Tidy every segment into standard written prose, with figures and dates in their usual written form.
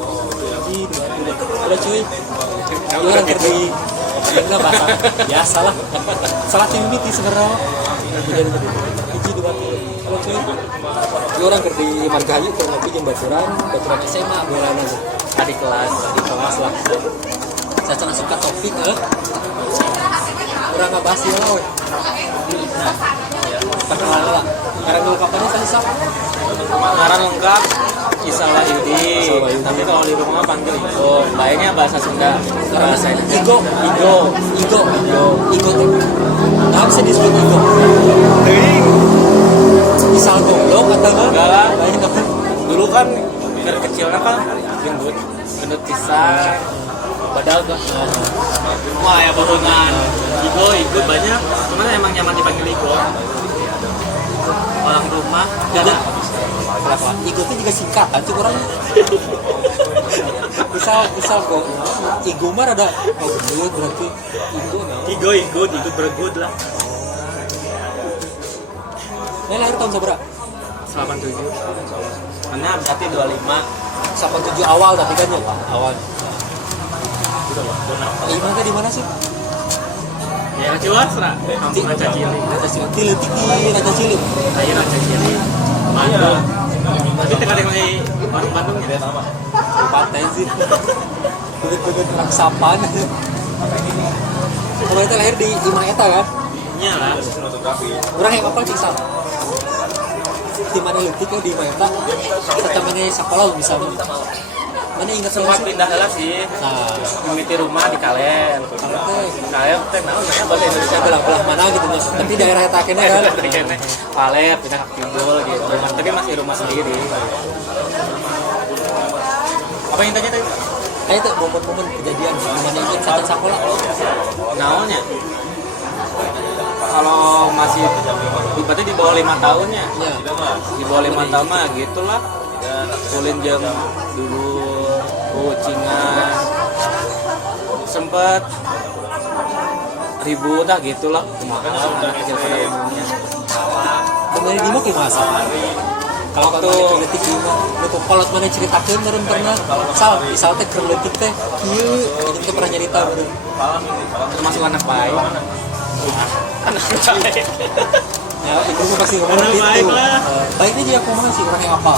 Hiji dua tilu. Halo cuy. Orang kerdi enggak bahasa biasa lah. Salah mimiti sebenarnya. Hiji dua tilu. Halo cuy. Orang kerdi Margahayu keur ngopi jeung baturan SMA bolana. Adik kelas lah. Saya suka topik orang ngebahas dia lah. Perkenalan lah. Karena dulu kapannya saya sok. Ngaran lengkap Isawahyudi. Tapi kalau di rumah panggil Igo. Baiknya bahasa Sunda. Bahasa Igo. Nah, bisa disebut Igo. Isal goblok atau enggak lah. Banyak apa? Dulu kan dari kecilnya kan gendut pisang. Padahal tuh wah ya bohongan. Igo banyak. Cuman emang nyaman dipanggil Igo. Orang rumah Jadi Igo itu juga singkatan tuh orang. Misal kok Igo mah ada gendut berarti Igo bergut lah. Ini lahir tahun berapa? 87. Mana berarti 25. 87 awal tapi kan ya awal. Gimana di mana sih? Ya Ciwasra, kampung Raja Cili. Raja Cili. Ayo Raja Cili. Bandung. Tapi tengah di warung Bandung ya. Kabupaten sih. Begitu orang Sapan. Kalau itu lahir di Imah Eta kan? Iya lah. Orang yang apa sih Sal? Di mana letik di Imah Eta? Setamanya sekolah bisa. Mana ingat Sempat pindah lah sih. Nah, Mimiti rumah di Kalen. Kalen teh naon ya bahasa Indonesia belah mana gitu mas. Tapi daerah Eta kene kan. Kalen pindah ke Kidul gitu. Tapi masih rumah sendiri. Apa yang tanya tadi? Kayak itu momen-momen kejadian mana ingat saat sekolah. Naonnya? Kalau masih berarti di bawah 5 tahun ya? Iya. Di bawah 5 tahun mah gitulah. Ulin jam dulu kucingan sempet ribut lah gitulah kemarin anak kecil pada umumnya. Kemarin di mana masa? Kalau waktu letik di mana? Lu kolot mana ceritakan meren pernah? Misal teh keur letik teh, kieu kita pernah nyerita meren. Termasuk anak baik. Anak baik. Ya, itu pasti ngomong gitu. Baiknya dia ngomong sih orang yang apa?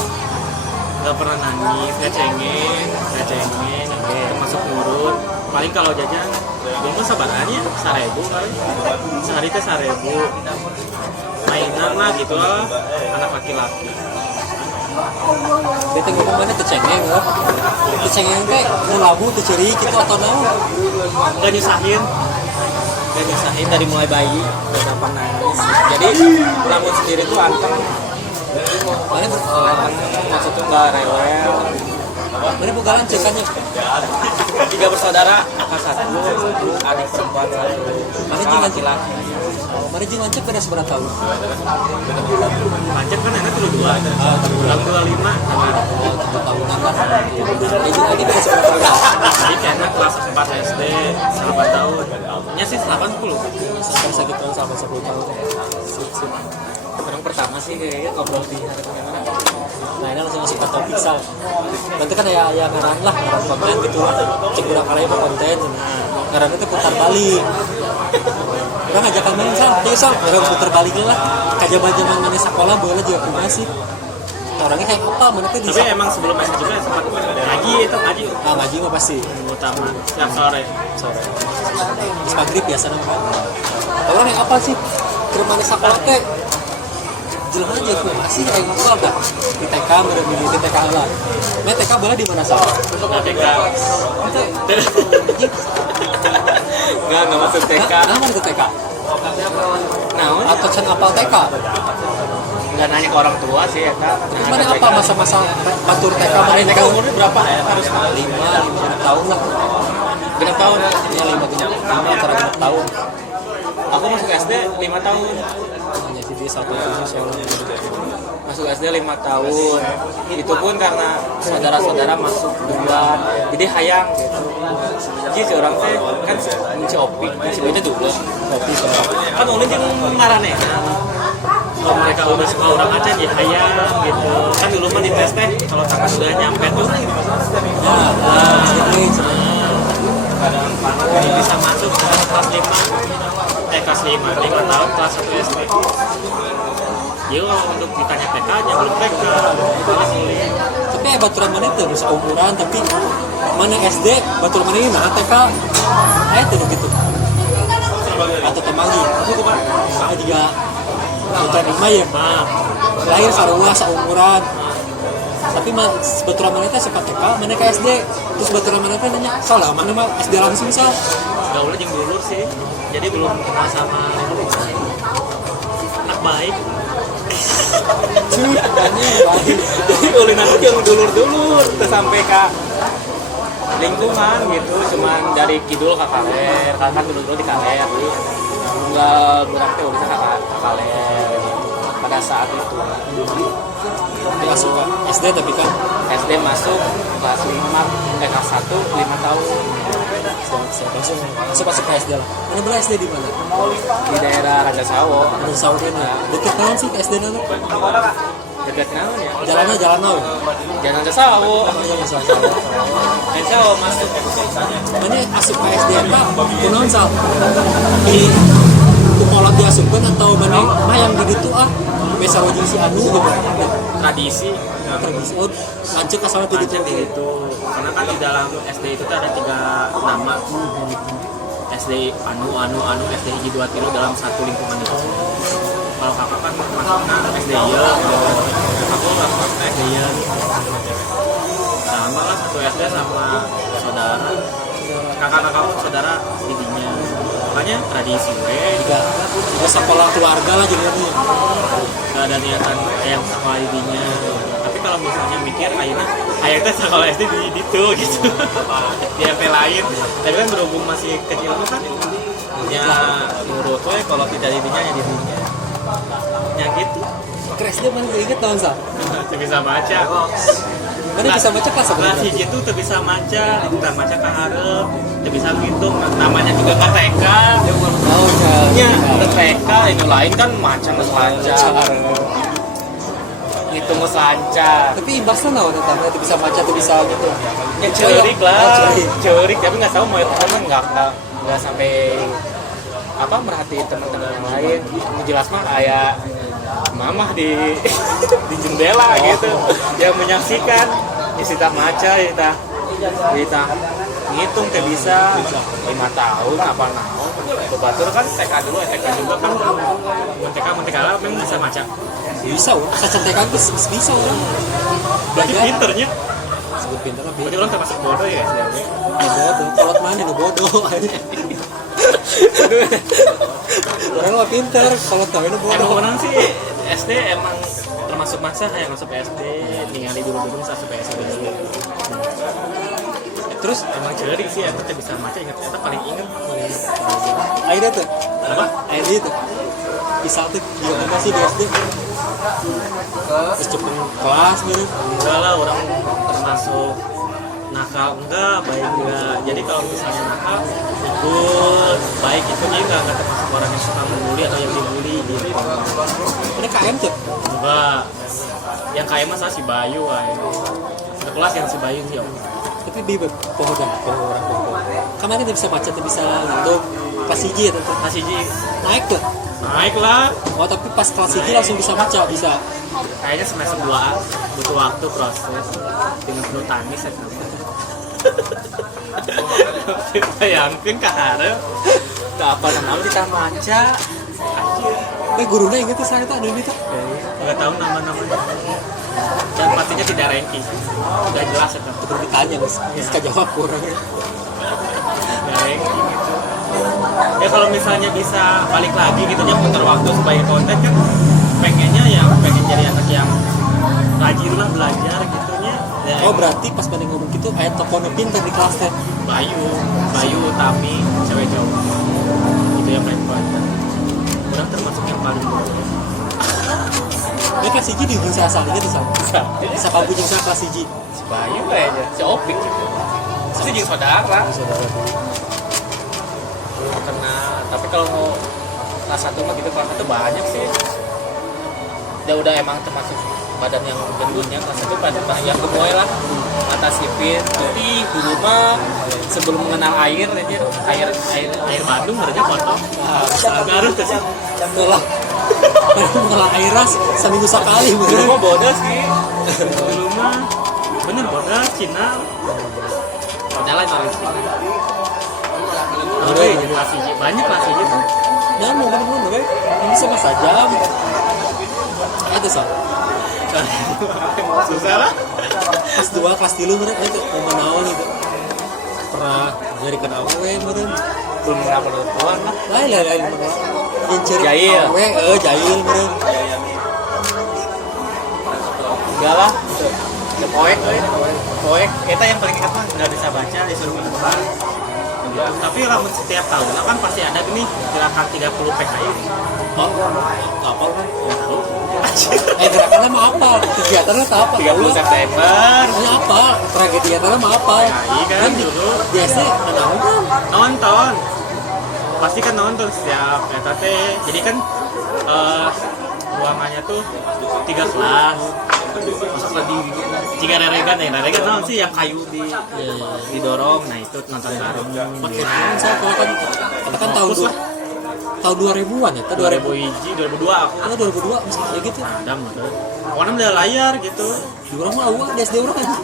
Gak pernah nangis, gak cengeng, termasuk nurut. Paling kalau jajan, belum sabarannya 1.000 kali. Sehari teh 1.000. Mainan lah gitu lah, anak laki-laki. Bete ngomong mana tercengeng ya? Tercengeng teh nu labu teu ceurik gitu atau naon? Gak nyusahin dari mulai bayi, gak gampang nangis. Jadi lamun sendiri tuh anteng. Mana Maksudnya nggak rewel. mana bukalan cekannya? 3 bersaudara, kakak 1, adik perempuan 1. Mana jeung laki-laki? Mana jeung lancep kada seberapa tahun? Lancep kan anak 22. Bulan 25. 7 tahunan lah. Jadi kada seberapa tahun? Jadi kayaknya kelas 4 SD, 8 tahun. Nya sih 80. Sampai segitu sampai 10 tahun. Sip. Orang pertama sih kayaknya ngobrol di hari mana. Nah ini langsung masuk ke topik Sal. Nanti kan ya ngaran konten gitu. Cek udah kalian mau konten. Ngaran itu putar balik. Orang ngajak main Sal. Ayo Sal, orang putar balik lah. Kajaban-jaman mana sekolah boleh juga punya sih. Orangnya kayak apa? Mana tuh di Tapi emang sebelum SD juga sempat ngaji itu ngaji. Ah ngaji mah pasti. Utama setiap sore. Terus maghrib biasa namanya. Orang yang apa sih? Ke mana sekolah teh? Jelas aja gue masih kayak ngobrol dah di TK bener di TK lah. Nah TK bola di mana Sal? TK. Enggak masuk TK. Nama itu TK. Naon? Atau can apal TK? Enggak nanya ke orang tua sih ya Kak. Terus mana apa masa-masa batur TK mana TK umurnya berapa ya? Harus 5 tahun lah. genap tahun. Ya 5 cara genap tahun. Aku masuk SD 5 tahun. Hanya sih dia 1 soalnya. Masuk SD 5 tahun. Itu pun karena saudara-saudara masuk duluan. Jadi hayang gitu. Jadi si orang teh kan si Opi, si Opi dulu. Kopi Kan ulin jeung ngaraneh. atau mereka udah suka orang aja ya hayang gitu kan dulu mah di tes teh kalau tangan udah nyampe tuh jadi bisa masuk ke kelas 5 tahun kelas 1 SD. Iya untuk ditanya TK aja belum TK Tapi baturan mana itu bisa umuran tapi mana SD baturan mana ini nah TK itu gitu atau temangi aku kemarin juga baturan 5 ya lahir sarua seumuran tapi baturan mana itu sekat TK mana ke SD terus baturan mana itu nanya soalnya mana mah SD langsung misal gak boleh jeung dulur sih jadi belum kenal sama anak baik Jadi ulin aku yang dulur-dulur terus sampai ke lingkungan gitu cuman dari kidul ke kaler kan dulu di kaler jadi nggak berarti udah ke kaler pada saat itu nggak suka SD tapi kan SD masuk kelas 5 kelas 1 5 tahun masuk ke SD lah mana bela SD di mana di daerah Raja Sawo ada saudaranya deket kan sih ke SD nana dekat naon ya jalan naon Jalan Raja Sawo jalan sawo Raja Sawo masuk mana asup ke SD apa kunaon sal di kolot diasupkan atau mana mah yang di ditu biasa wajib si anu gitu tradisi tradisi oh lanjut ke sana lanjut di itu karena kan di dalam SD itu tuh ada 3 nama SD SD hiji 2 3 dalam satu lingkungan itu kalau kakak kan masuknya SD ya aku masuk SD ya sama lah satu SD sama saudara kakak saudara didinya makanya tradisi juga sekolah keluarga lah jadi nggak ada niatan yang sekolah didinya tapi kalau misalnya mikir akhirnya sekolah SD di itu gitu di RT lain tapi kan berhubung masih kecil tuh kan ya menurut gue kalau tidak didinya ya didinya ya gitu keras dia mana inget tahun sah tuh bisa baca mana bisa baca kelas apa kelas hiji tuh tuh bisa baca ke hareup tuh bisa ngitung namanya juga nggak TK oh nya TK itu lain kan macam lancar ngitung lancar tapi imbasnya naon tentang itu bisa baca tuh bisa gitu ya cerik lah cerik tapi nggak tahu mau temen nggak sampai apa merhatiin teman-teman yang lain ini jelas mah kayak mamah di di jendela gitu yang menyaksikan kita maca kita ngitung teh bisa 5 tahun apa naon bebatur kan TK dulu TK juga kan TK lah memang bisa maca bisa sacentekan bisa orang berarti pinternya sebut pinter tapi berarti orang termasuk bodoh ya bodoh kolot mana nu bodoh orang mah pinter kolot tahu nu bodoh emang orang sih SD emang termasuk masa yang masuk SD ningali dulu masuk SD terus emang cerik sih aku tuh bisa maca ingat kita paling inget akhirnya tuh apa akhirnya tuh bisa tuh gimana sih di SD terus cepet kelas gitu enggak lah orang termasuk nakal enggak baik enggak jadi kalau misalnya nakal ikut baik itu dia enggak termasuk orang yang suka membuli atau yang dibully gitu ini KM tuh enggak yang KM masa si Bayu sekelas yang si Bayu sih tapi di pohon orang kemarin dia bisa baca dia bisa ngitung kelas hiji ya tentu masih Ji naik tuh naik lah oh tapi pas kelas hiji langsung bisa baca bisa kayaknya semester 2 butuh waktu proses dengan penuh tangis ya bayangin ke hareup tak apa namanya kita maca gurunya inget tuh saya tuh ada ini tuh nggak tahu nama-namanya dan pastinya tidak ranking udah jelas ya kan perlu ditanya bisa jawab kurangnya nggak ranking gitu ya kalau misalnya bisa balik lagi gitu ya putar waktu sebagai konten kan pengennya ya pengen jadi anak yang rajin lah belajar gitunya ya, oh berarti pas pada ngomong gitu kayak tokoh pinter di kelasnya Bayu Tami cewek cowok itu yang paling banyak orang termasuk yang paling bodoh ini kelas hiji di ujung asalnya tuh sama bisa kamu ujung saya kelas hiji si Bayu kayaknya si Opik gitu itu juga saudara karena tapi kalau mau kelas 1 mah gitu kelas 1 banyak sih dia udah emang termasuk badan yang gendutnya kelas itu badan yang gemoy lah mata sipit putih dulu mah sebelum mengenal air aja Air Bandung harusnya kotor. Garut tuh sih. Lah. Malah air ras seminggu sekali dulu bener. mah bodas sih Dulu mah bener bodas Cina. nyalain orang Oke, jadi kelas hiji. Banyak kelas hiji tuh. Nyamuk bener-bener ini sama sajam. Ada sah. Susah lah. Kelas 2, kelas 3 bener itu momen naon itu. Pernah nyarikan awewe bener. belum berapa doang lah Lain ngincer Jail. awewe jail bener. enggak lah poek kita yang paling ingat mah nggak bisa baca disuruh menebak Tapi lamun setiap tahun kan pasti ada nih gerakan 30 PKI. Oh, apa kan? Gerakannya mah apa? Kegiatannya tak apa? 30 September Ini apa? Tragedianya mah apa? PKI kan dulu Biasanya kenal kan? nonton. Pasti kan nonton setiap eta teh. Jadi kan ruangannya tuh 3 kelas. Masuk di jika reregan naon sih yang kayu didorong. Nah itu nonton bareng. Makin saya kalau kan tahun 2000-an ya, 2000 hiji, 2002 aku. Kalau 2002 masih kayak gitu. Ada motor. Pokoknya udah layar gitu. Di orang mah awal, di SD orang aja.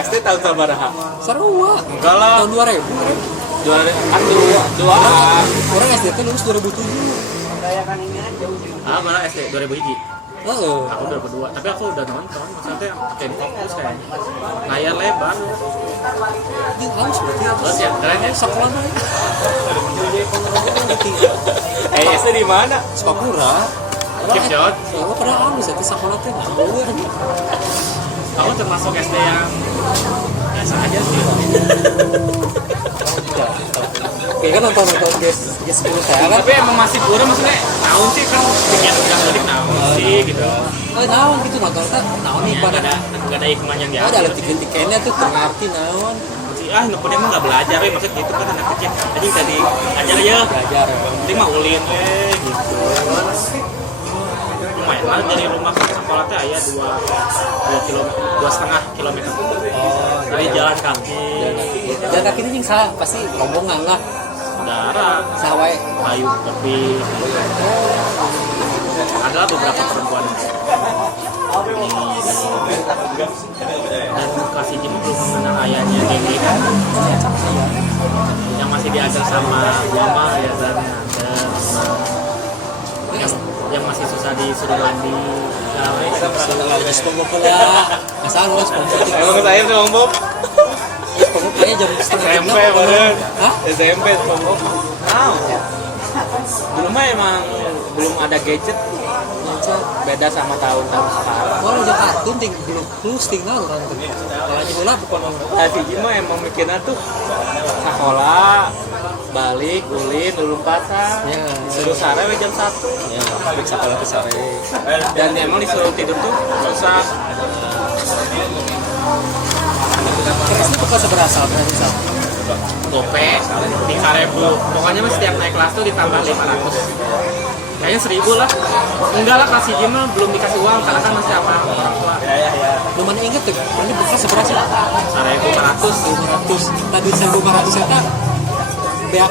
SD tahun sabaraha? Sarua. Enggak lah. Tahun 2000. Dua Orang SD itu lulus 2007. Ah, malah SD 2000 hiji. Heeh. Aku 2002, tapi aku udah nonton. Maksudnya kayak di fokus kayaknya. Layar lebar. Ini harus berarti apa? Terus ya, keren ya. Sekolah mana? SD di mana? Sukapura. Keep shot. Kalau pernah halus itu sekolah teh ngawur. Aku termasuk SD yang biasa aja sih. Kayak kan nonton guys 10 saya kan. Tapi emang masih kurang, maksudnya naon sih kan bikin udah mudik naon sih gitu. Oh, naon gitu nonton kan. Naon nih Nggak pada ada hikmah yang ada diambil. letik-letiknya tuh ngerti naon. Numpuknya emang nggak belajar, maksud gitu kan anak kecil. Jadi tadi ajar aja. Belajar. Penting mah ulin gitu. Lumayan lah dari rumah ke sekolah teh aya 2,5 kilometer. Oh, Dari jalan kaki, jalan kaki ini yang salah pasti rombongan lah. darat, Sawai. kayu tepi. Ada beberapa perempuan. Dan kasih Jim belum mengenal ayahnya Dewi kan. Yang masih diajar sama mama ya dan yang masih susah disuruh mandi. Lagi SpongeBob lah. Asal lu SpongeBob. Emang saya tuh Bob SpongeBob kayaknya jam setengah jam SMP bener. Hah? SMP Bob. Nah, dulu mah emang belum ada gadget, beda sama tahun-tahun sekarang. Wah, aja kartun ting belum plus tinggal kan tuh. Kalau aja bola bukan Tadi mah emang mikirnya tuh sekolah, balik, ulin, lompatan, Ya. disuruh sare we jam 1. ya, sekolah ke sore. Dan emang disuruh tidur tuh susah. Terus itu bukan seberasa berarti sama. Gope di 1000. Pokoknya mah setiap naik kelas tuh ditambah 500. Kayaknya 1000 lah. Enggak lah, kelas hiji mah belum dikasih uang karena kan masih sama orang tua. Lumayan inget tuh, ini bukan seberasa. 1.500. 500. Tadi 1.500 eta beak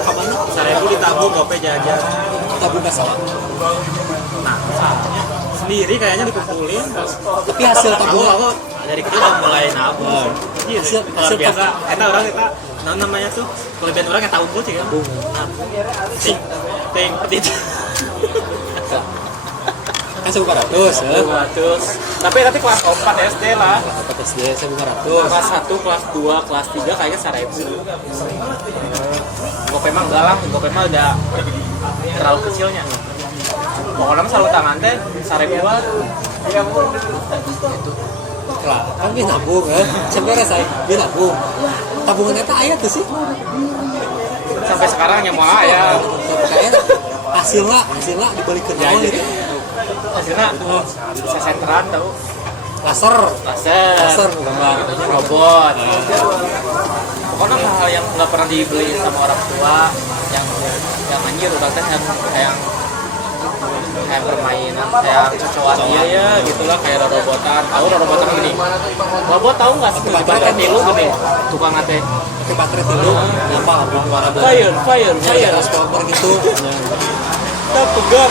kemana? 1.000 ditabung gope jajan. Tabung salah. Nah, sendiri kayaknya dikumpulin. Tapi hasil tabung Aku dari kecil udah mulai nabung. Iya, Hasil biasa. Orang nah namanya tuh kelebihan orang yang tahu pun sih kan. tabung. Ting petit. Kan 1.500 ya. 200. Tapi kelas 4 SD lah. Dapat SD 1.500. Kelas 1, kelas 2, kelas 3 kayaknya 1.000. Gope mah enggak lah, gope mah udah terlalu kecilnya. Pokoknya mah selalu tangan teh 1.000-an. Lah, kan dia nabung ya. Sebenarnya saya dia nabung. Tabungan eta aya tuh sih. Sampai sekarang yang mau ya. Kayak hasilnya dibalikin Ya, naon jadi gitu. hasilnya sesenteran tau. Laser Laser, gambar. robot. Pokoknya hal-hal yang nggak pernah dibeli sama orang tua, yang anjir udah teh yang kayak permainan kayak cocokan dia ya gitulah kayak robotan. Tahu robotan gini? Robot tahu nggak sih? Baterai tilu gini, tukang nate. Pakai baterai tilu, apa warna Fire. transformer gitu. Tegap.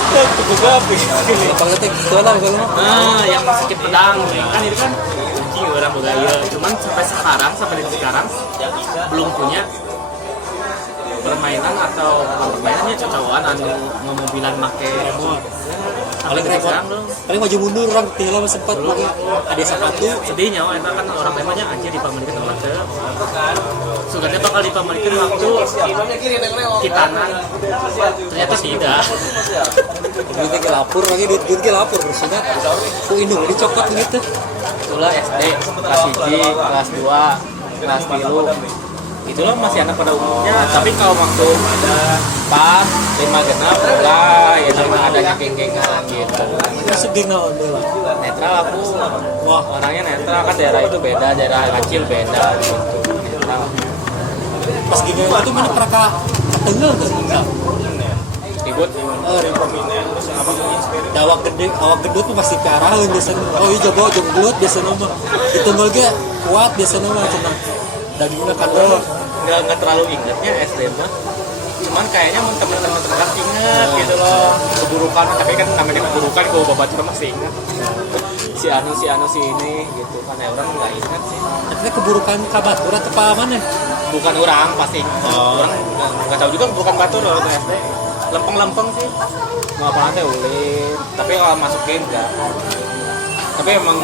Apa ngerti gitu lah kalau mah. Nah, yang sakit pedang kan itu kan anjing orang budaya. Cuman sampai di sekarang belum punya permainan atau bukan permainannya cocokan anu ngemobilan make remote. Paling repot, paling maju mundur orang tihela sempat pakai ada sepatu. Sedihnya eta kan orang lemahnya anjir dipamilikeun teman teh. Sugana bakal dipamilikeun waktu kitanan. Ternyata tidak. Duitnya ke lapor lagi duit ke lapor bersihnya. Ku indung dicopot gitu. Itulah SD kelas 1, kelas 2, kelas 3. Itulah masih anak pada umumnya, tapi kalau waktu pas 5 genap lah ya sama adanya geng-gengan gitu. Masuk geng naon deui lah. Netral aku, wah orangnya netral kan daerah itu beda, daerah kecil beda gitu. Netral. Pas geng itu mana pernah ka tengah tuh. Ribut. Ribut. Awak gede tuh pasti ke arahan biasanya. Oh iya jago gelut biasanya mah. Ditunggal ge kuat biasanya mah cenah. Dagingnya kandel. Nggak terlalu ingetnya SD mah. Cuman kayaknya teman-teman terdekat inget gitu loh keburukan, tapi kan namanya keburukan gue babat juga masih inget si anu si ini gitu kan ya orang nggak inget sih. Tapi keburukan kabat udah tepa mana? Bukan orang pasti. Orang nggak tahu juga keburukan batu loh waktu SD. Lempeng sih. Mau apa nanti ulit. Tapi kalau masuk geng enggak. Tapi emang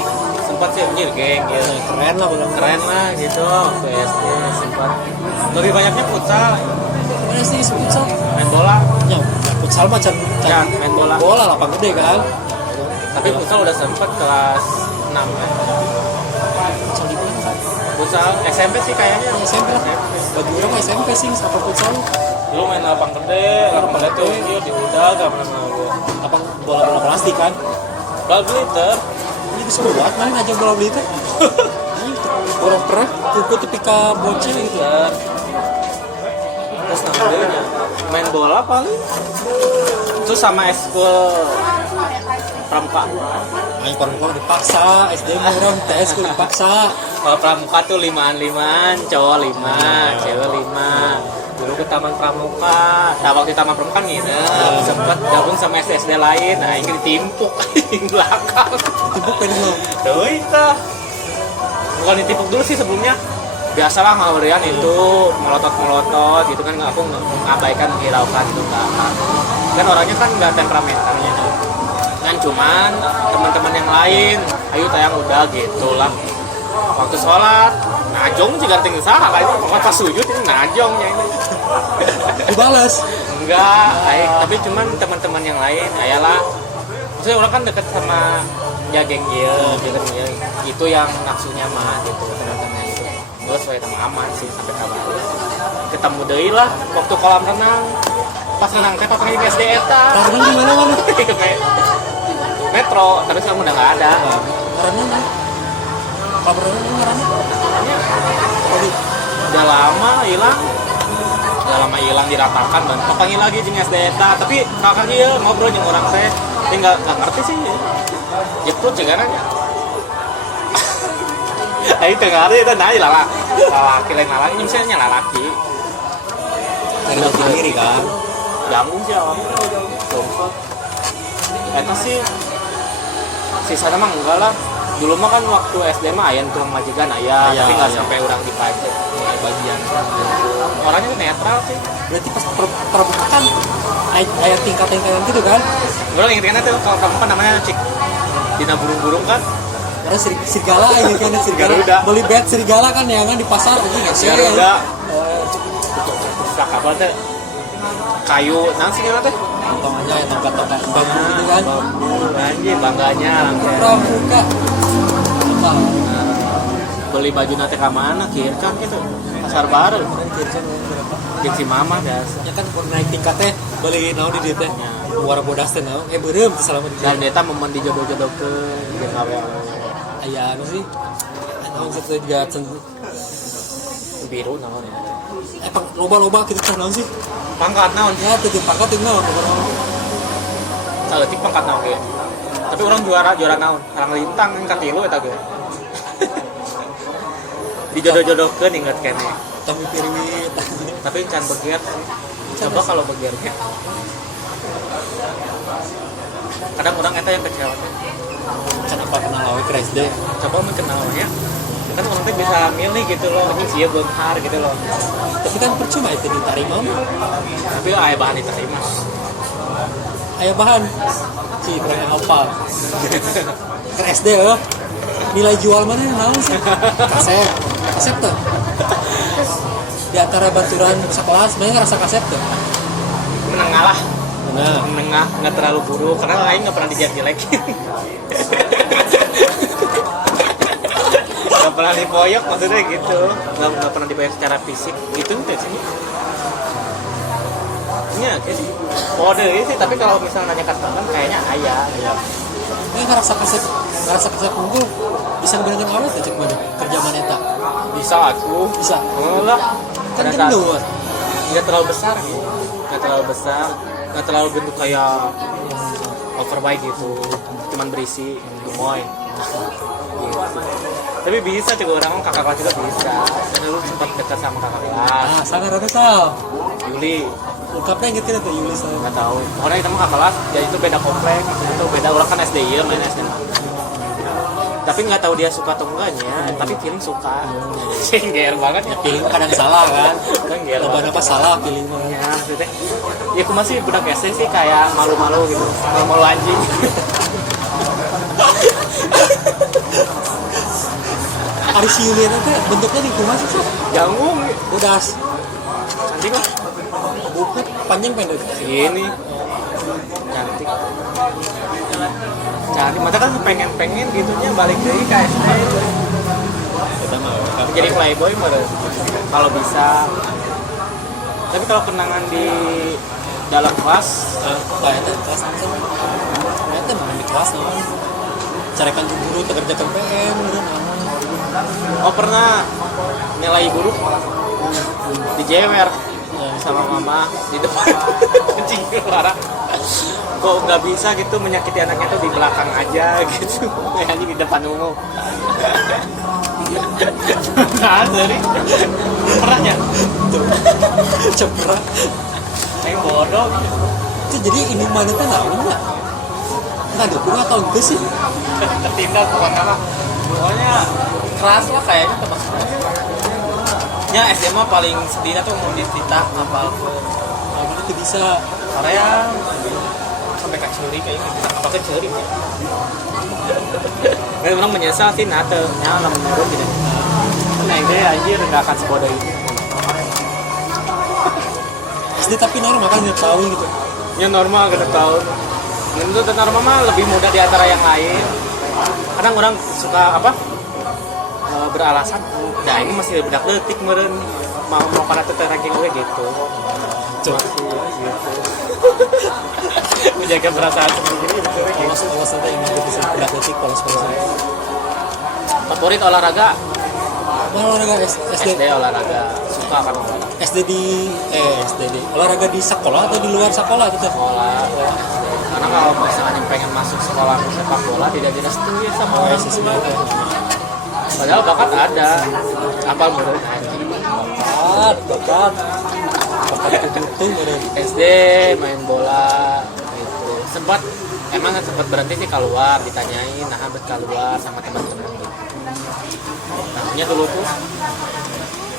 sempat sih anjir geng gitu. Keren lah belum. Keren lah gitu waktu SD sempat. Lebih banyaknya futsal. Mana sih futsal? Main bola. Ya, futsal macam Ya, main bola. Bola lapang gede kan. Tapi futsal udah sempat kelas 6 ya. Futsal di mana kan? Futsal SMP sih kayaknya. SMP lah. Bagi orang SMP sih apa futsal? Dulu main lapang gede, lapang gede tuh di udah gak pernah gue. Lapang bola-bola plastik kan? Bola glitter. Ini bisa buat main aja bola beli itu. Orang pernah kuku tipika bocil gitu. Terus namanya main bola paling. Itu sama eskul pramuka. Main pramuka dipaksa, SD mah orang TS ku dipaksa. Kalau pramuka tuh 5-an, cowok 5, cewek 5. Dulu ke taman pramuka, waktu di taman pramuka nginep, sempet gabung sama SD lain, nah ini ditimpuk di belakang. Timpuk pengen lo. Tuh itu. Bukan ditimpuk dulu sih sebelumnya. Biasalah ngawurian itu melotot gitu kan, aku mengabaikan menghiraukan itu kan orangnya kan nggak temperamentalnya kan, cuman teman-teman yang lain ayo tayang udah gitulah waktu sholat najong juga tinggal salah kan itu pas sujud ini najongnya ini Dibalas. enggak tapi cuman teman-teman yang lain ayalah maksudnya orang kan deket sama ya geng dia itu yang nafsunya mah gitu teman-teman itu terus saya teman aman sih sampai kabar ketemu deui lah waktu kolam renang pas renang teh pas di SD eta Renang di mana? Metro tapi sekarang udah nggak ada Renang. Kalau renang renang. udah lama hilang diratakan dan papangi lagi di SD eta tapi kakak dia ngobrol jeung orang teh tinggal nggak ngerti sih jeprut cegananya ayo tengah hari itu nanya lalaki lain lalaki ini misalnya lalaki Dari laki kiri kan. ganggu sih awalnya sumpah itu sih sisanya mah enggak lah dulu mah kan waktu SD mah ayah tukang majikan ayah tapi nggak sampai orang dipajak bagian orangnya netral sih Berarti pas perbukaan ayat tingkat-tingkatan gitu kan. gue lagi ingetnya tuh kalau kamu kan namanya cik dina burung-burung kan Karena serigala ini kan serigala. Garuda. Beli bed serigala kan ya kan di pasar aja enggak sih. Garuda apa teh kayu nasi gimana teh Tong aja ya tongkat-tongkat bambu gitu kan. anjir bangganya langsung Pramuka. Apa? beli baju nanti ke mana kira kan gitu pasar baru Kirsan berapa? jeung si mama biasa Ya kan pun naik tingkatnya beli naon di dieu teh. Muara bodas teh naon. Beureum teh selama di dan eta momen dijodoh-jodoh ke jeung awe aya anu sih. Naon satu juga biru namanya loba-loba gitu teh naon sih? pangkat naon Ya teu pangkat teu naon. saeutik pangkatna oge. Tapi orang juara naon? Karang lintang yang katilu eta ge. Dijodoh-jodohkeun inget kene. Tapi piriwit. Tapi can begier. Coba kalau begiernya. Kadang orang eta yang kecewa. Kenapa kenal awe ke SD? Coba mengenalnya. Kan orang teh bisa milih gitu loh, ini sih beunghar gitu loh. Tapi kan percuma itu diterima. Tapi aya bahan diterima. Aya bahan. Si kurang hafal. Ke SD ya. Nilai jual mana naon sih? Kaset tuh. Di antara baturan sekelas, sebenarnya ngerasa kaset tuh. Menengah lah. Nah, Menengah, nggak terlalu buruk karena lain nggak pernah dijelek-jelekin. Nggak pernah dipoyok maksudnya gitu, nggak pernah dipoyok secara fisik gitu nih sih. Iya, kayak sih. Kode sih, tapi kalau misalnya nanya teman kayaknya ayah. ini ngerasa kaset unggul. Bisa ngebedakan awet ya cek mana? Kerja mana eta? Bisa aku. Bisa. Lah. Kan Pada saat- gendut. nggak terlalu besar, nggak terlalu bentuk kayak overbite gitu, cuman berisi gemoy. Gitu. Tapi bisa juga orang kakak kelas juga bisa. Karena lu sempat dekat sama kakak kelas. Ah, sangat rata tau. Yuli, Ungkapnya yang gitu tuh Yuli saya. nggak tahu. Pokoknya kita mah kakak kelas, jadi itu beda komplek, itu beda orang kan SD ya, main SD. Tapi nggak tahu dia suka atau enggaknya, tapi feeling suka. Cengger banget ya. Pilih kadang salah kan. Kan gel Lebaran banget. apa salah pilih mah. Ya, maksudnya, ya aku masih budak SD sih kayak malu-malu gitu, malu-malu anjing. Ari si Yulian itu bentuknya di kumas sih. Jangung, Udas. anjing lah. Bukit panjang pendek. Ini cantik. Cantik, masa kan pengen gitunya balik dari ke SD itu. Kita mah Jadi playboy mah kalau bisa. Tapi kalau kenangan di dalam kelas, kayak itu kelas apa? Itu mah di kelas naon. Carikan guru kerjakan PM gitu naon. oh pernah nilai buruk dijewer sama mama di depan kucing keluar. Kok nggak bisa gitu menyakiti anaknya tuh di belakang aja gitu, hanya di depan umum. Nah, dari pernahnya Tuh. Ceprak. yang bodoh. Itu jadi ini mana tuh naon ya? Nah, dukung atau enggak sih? Tertindak pokoknya mah. Pokoknya keras lah kayaknya teman-teman. Ya SMA paling sedihnya tuh mau dititah apa Nah, itu bisa. Korea sampai ke curi kayak gitu. Apa ke curi ya? Dan orang menyesal sih nate nya lah menurut gitu. Nah ini anjir nggak akan sebodoh itu. SD tapi normal kan nggak tahu gitu. Ya normal kita tahu. Menurut normal mah lebih mudah di antara yang lain. Kadang orang suka apa? Beralasan. Nah ini masih bedak detik meren mau pada tete ranking gue gitu. Coba. Gitu. Menjaga perasaan sendiri gitu. Polos ada yang bisa berat detik polos. Favorit olahraga Mana olahraga SD? SD olahraga suka kan olahraga SD di olahraga di sekolah atau di luar sekolah gitu? sekolah karena kalau misalkan yang pengen masuk sekolah sepak bola tidak direstui sama orang tua. Padahal bakat ada apa menurut anjing Bakat itu meren. SD main bola gitu emang sempat berhenti sih keluar ditanyain nah habis keluar sama teman-teman gitu. Nah dulu tuh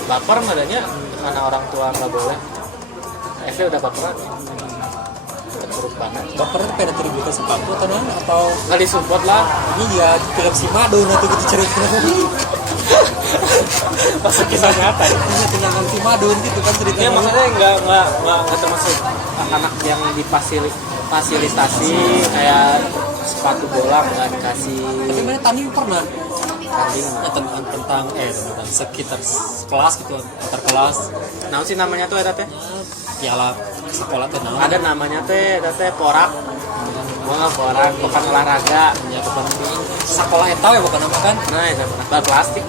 baper madanya karena orang tua nggak boleh. SD udah baperan buruk banget. Baper itu pada tributan sepatu atau non atau Nggak disupport lah. ini ya film si Madon atau gitu cerita. Masuk kisah nyata ya. Ini kenangan si Madon gitu kan ceritanya. Ya maksudnya nggak termasuk anak yang difasilitasi kayak sepatu bola nggak dikasih Tapi mana tanding pernah tanding. tentang sekitar kelas gitu antar kelas. Nah sih namanya tuh ada teh. Piala sekolah teh naon? Ada namanya teh, ada teh porak. Wah porak bukan olahraga. Ya bukan sekolah eta ya bukan nama kan? Nah itu bal plastik.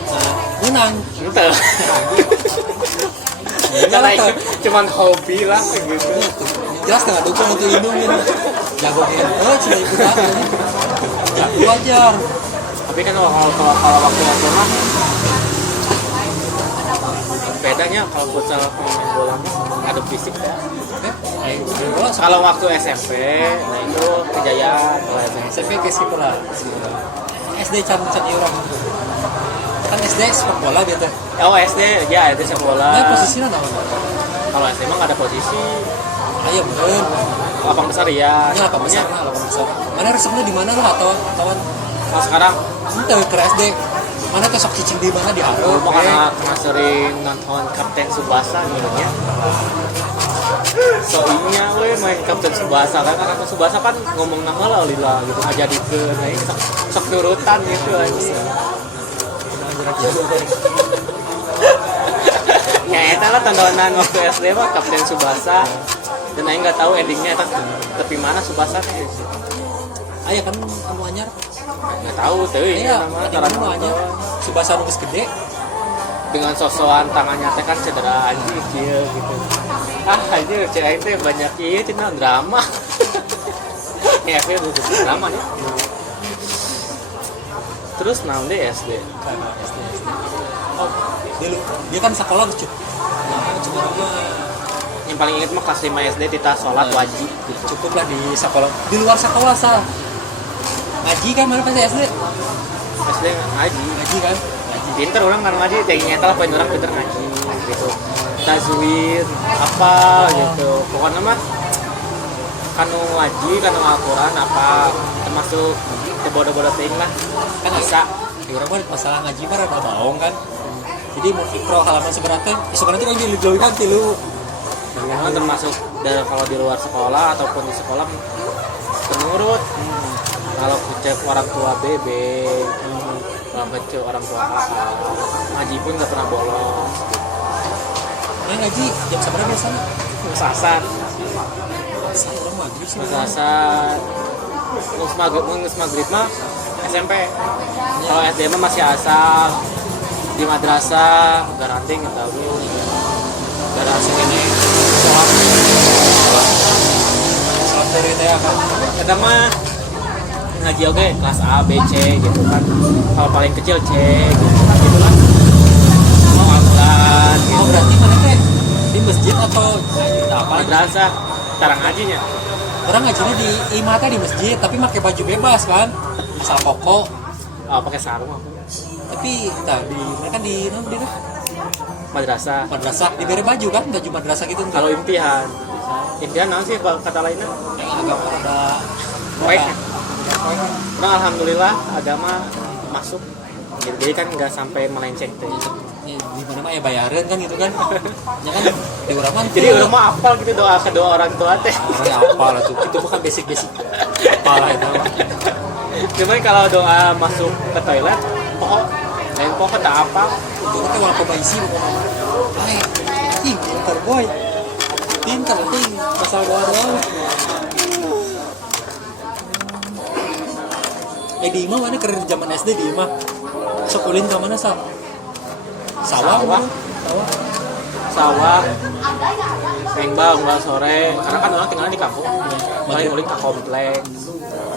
Menang. Itu. Karena itu cuman hobi lah gitu. jelas tengah dukung untuk lindungin jago gitu cina ikut apa jago wajar. Tapi kan kalau waktu SMA bedanya kalau futsal pemain bola ada fisik ya. Kalau waktu SMP, nah itu kejayaan kalau SMP. SMP ke skipper lah. SD can orang. Kan SD sepak bola dia teh. Oh SD, ya SD sepak bola. Nah posisinya naon? Kalau SD emang nggak ada posisi. Ayo bener. Lapang besar ya. Ini lapang besar, lapang besar. Mana resepnya di mana lu atau kawan? Kalau sekarang Ente ke SD. Mana ke sok cicing di mana di Arab? rumah karena sering nonton Kapten Tsubasa gitu ya. Soalnya we main Kapten Tsubasa kan karena Tsubasa kan ngomong nama lah lila gitu aja di ke nah ini sok nurutan gitu aja. Ya eta lah tontonan waktu SD mah Kapten Tsubasa dan aing nggak tahu endingnya eta tepi mana Tsubasa teh. Ayo kan kamu anyar. Nggak tahu tuh Iya, nama di mana anyar? Subasa nu geus gede. dengan sosokan tangannya teh kan cedera anjing kieu gitu. Anjir cewek teh banyak ieu cenah drama. Ya sih itu drama ya. Terus naon deh SD? Karena SD. Oh, dia kan sekolah lucu. Nah, cuma Yang paling inget mah kelas 5 SD kita sholat wajib gitu. cukup lah di sekolah. Di luar sekolah sah. Ngaji kan mana pas SD? SD ngaji. Ngaji kan? Pinter orang kan ngaji, jadinya nyata lah poin orang pinter ngaji gitu. Tajwid apa gitu. Pokoknya mah kanu ngaji, kanu Al-Quran apa termasuk kebodoh-bodoh ting lah. Kan bisa. Di orang mah masalah ngaji mah rada baong kan. Jadi mau ikro halaman seberatnya, sebenarnya kan jadi kan tilu. Memang termasuk kalau di luar sekolah ataupun di sekolah penurut. Kalau cek orang tua BB, kalau ngecek orang tua AA, ngaji pun nggak pernah bolos. Nah ngaji jam seberapa biasanya? Sasar, Orang maghrib sih. sasar. Ngus maghrib mah SMP. Kalau SD mah masih asal di madrasah, garanting nggak tahu. Garasi ini sholat dari teh kan. Kita mah ngaji oke kelas A, B, C gitu kan. Kalau paling kecil C gitu kan. Mau Al-Quran Oh gitu. berarti mana teh di masjid atau di apa? Madrasah, cara ngajinya. Orang ngajinya di imah teh di masjid, tapi pakai baju bebas kan, misal koko. Oh, pakai sarung aku. Tapi di mereka di Madrasah. madrasah diberi baju kan, baju madrasah gitu. Kalau impian naon sih kata lainnya? yang agak ada Baik. Nah, alhamdulillah agama masuk. Jadi kan nggak sampai melenceng tuh. ya, di mana mah ya bayaran kan gitu kan. Ya kan di orang mah. Jadi orang mah apal gitu doa kedua orang tua teh. ya apa lah tuh, itu bukan basic. Apalah itu. Cuman kalau doa masuk ke toilet, pokok lain pokok tak apa. Itu kan wala pemaisi bukan. Ay, pintar boy. Pintar ting, masalah doa. Di imah mana kerja zaman SD di imah. Sekulin ke mana sah? Sawah. Sawah. Mengbang sore. Karena kan orang tinggal di kampung. Paling uling ke komplek.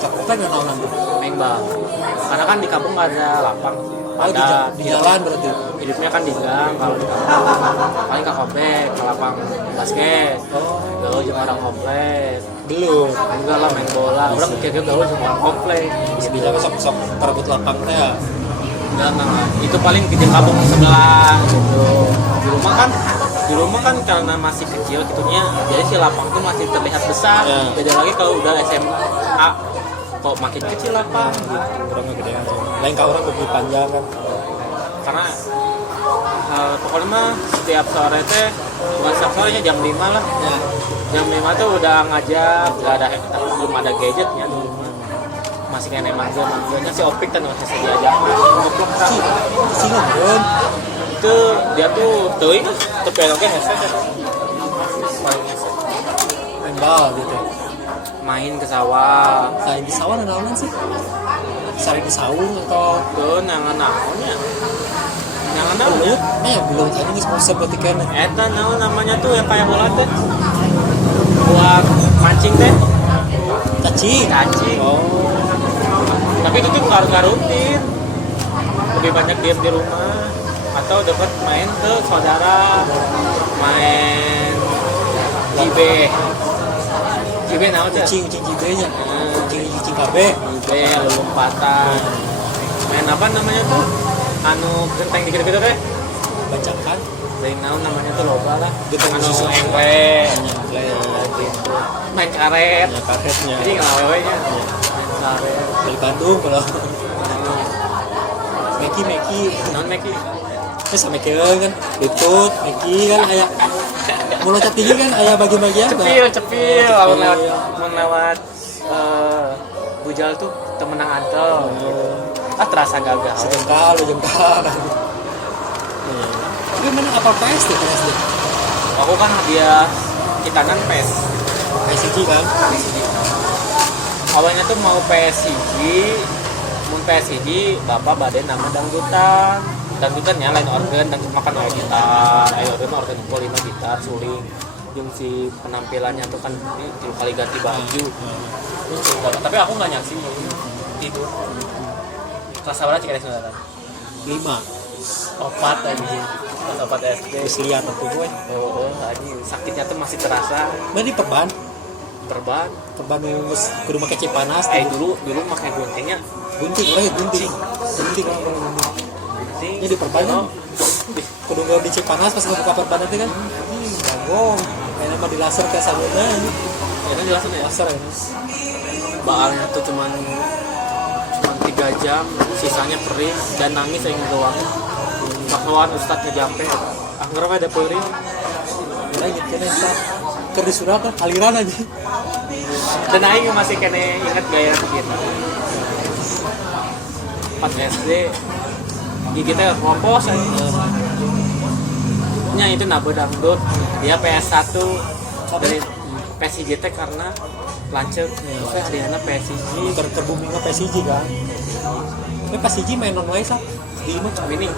Cakupan dan naonan tuh. Mengbang. Karena kan di kampung nggak ada lapang. Oh, di jalan berarti. Hidupnya kan di gang kalau di kampung. Paling ke komplek, ke lapang basket. Gaul sama orang komplek. Belum. Enggak lah main bola. Orang kira-kira gaul sama orang komplek. Bisa sok perebut lapang teh ya. Enggak. Itu paling ke kampung sebelah gitu. Di rumah kan karena masih kecil gitunya, jadi si lapang tuh masih terlihat besar. Ya. Beda lagi kalau udah SMA, kok makin kecil lapang gitu. Kurang gedean sih. Lain kau orang lebih panjang kan. Karena pokoknya mah setiap sore teh bukan setiap sorenya jam 5 lah. Ya. Jam 5 tuh udah ngajak, nggak ada belum ada gadgetnya dulu mah. Masih kena manggilnya si Opik kan masih diajak ngoplok kan. Si ngomong. Itu dia tuh teuing tepeloknya headset ya. Main bal gitu. Main ke sawah. Nah di sawah ada naonan sih. Sari di saung atau Tuh nangan-nangannya. belut. Nah ya belut aja nih sponsor berarti kan. Eta namanya tuh yang kayak bola teh. Bola buat mancing teh Cacing. cacing. Oh. Tapi itu tuh nggak rutin, lebih banyak diam di rumah atau dapat main ke saudara, main jibe naon aja Cing jibenya. Cing KB. jibe lompatan, main apa namanya tuh anu genteng dikit-dikit teh Bacakan. lain naon namanya tuh loba lah Genteng anu susu. engklek Nyangklek. gitu. Main karet Ya karetnya. jadi ngawewenya main karet Dari Bandung kalau. Meki. non Meki Sama keun kan. Lutut, Meki kan aya. Mau loncat tinggi kan aya bagi-bagian. cepil lawan lewat bujal tuh temenang antel terasa gagal Sejengkal. Tapi mana apa PSD? aku kan hadiah kitanan PES PSG kan? awalnya tuh mau PSG mun PSG bapak badan nama dangdutannya lain organ dan makan oleh gitar organ pukul 5 gitar suling yang si penampilannya tuh kan ini 3 kali ganti baju tapi aku nggak nyaksi tidur kelas berapa cek ada 5. 4 aja kelas 4 SD Terus lihat tuh gue. lagi sakitnya tuh masih terasa Mana di perban perban ngus kudu make Cipanas. dulu pakai guntingnya Gunting. Gunting Ini di perban kan? Kudu nggak di Cipanas pas ngebuka perban nanti kan? Bagong. Kayaknya mah di laser kayak sabunnya. itu jelasin ya Laser ya. baalnya tuh cuman 3 jam sisanya perih dan nangis aing doang bakawan ustad ngejampe anggar ada perih Kira gitu kan. Keur disurat kan aliran aja. dan aing masih kene inget gaya kita 4 SD gigi teh rompos aja nya itu nabe dangdut dia PS1 dari PSG teh karena lancet oke hadiahnya PSG Terbumi ke PSG kan. Tapi PSG main non wae sah. Di imah winning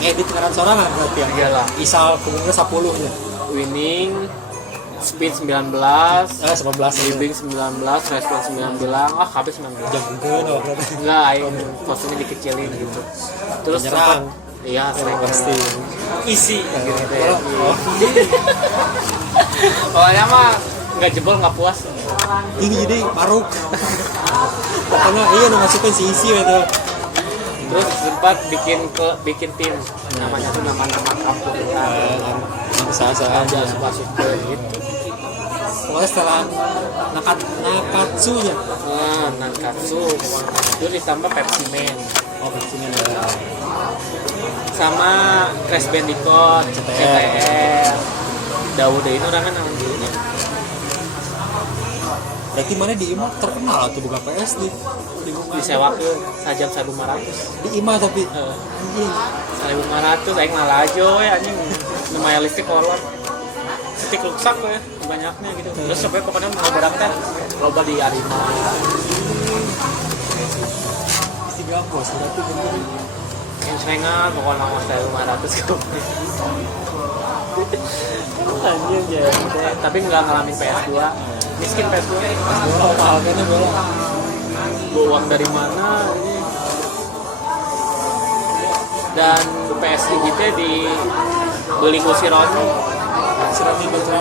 edit ngaran sorangan berarti ya. iyalah Isal pungungnya 10 ya. winning speed 19 19 Living 19, respon 19, KB 19 Jangkeun berarti. enggak, aing kostumnya dikecilin gitu terus Menyerang. sempat iya sering Pasti. isi gitu deh Oh, pokoknya mah nggak jebol nggak puas ini jadi maruk. Pokoknya iya nu masukin si isi itu. terus sempat bikin tim namanya tuh nama-nama kampung Sasa aja aja. suka gitu Pokoknya setelah Nakatsu ya. Nankatsu itu ditambah Pepsi Man Oh, sini ada. sama Crash Bandicoot, CTR, Daud ini orang kan namanya. Berarti mana di IMA terkenal tuh buka PS di Disewakeun sajam 1.500. di IMA tapi Anjing 1.500 aing ngalajo we anjing. Lumayan listrik kolot. Setik ruksak we banyaknya gitu. Terus sampai pokoknya mau barang teh loba di Arima. tiga bos berarti bener. Yang serengan pokoknya mau 1.500 kok. Anjing ya. Tapi nggak ngalamin PS2. Miskin PS2. Bola mahal kan bola. Bawa uang dari mana ini. Dan PS kita dibeli ku si Roni. Serami betul.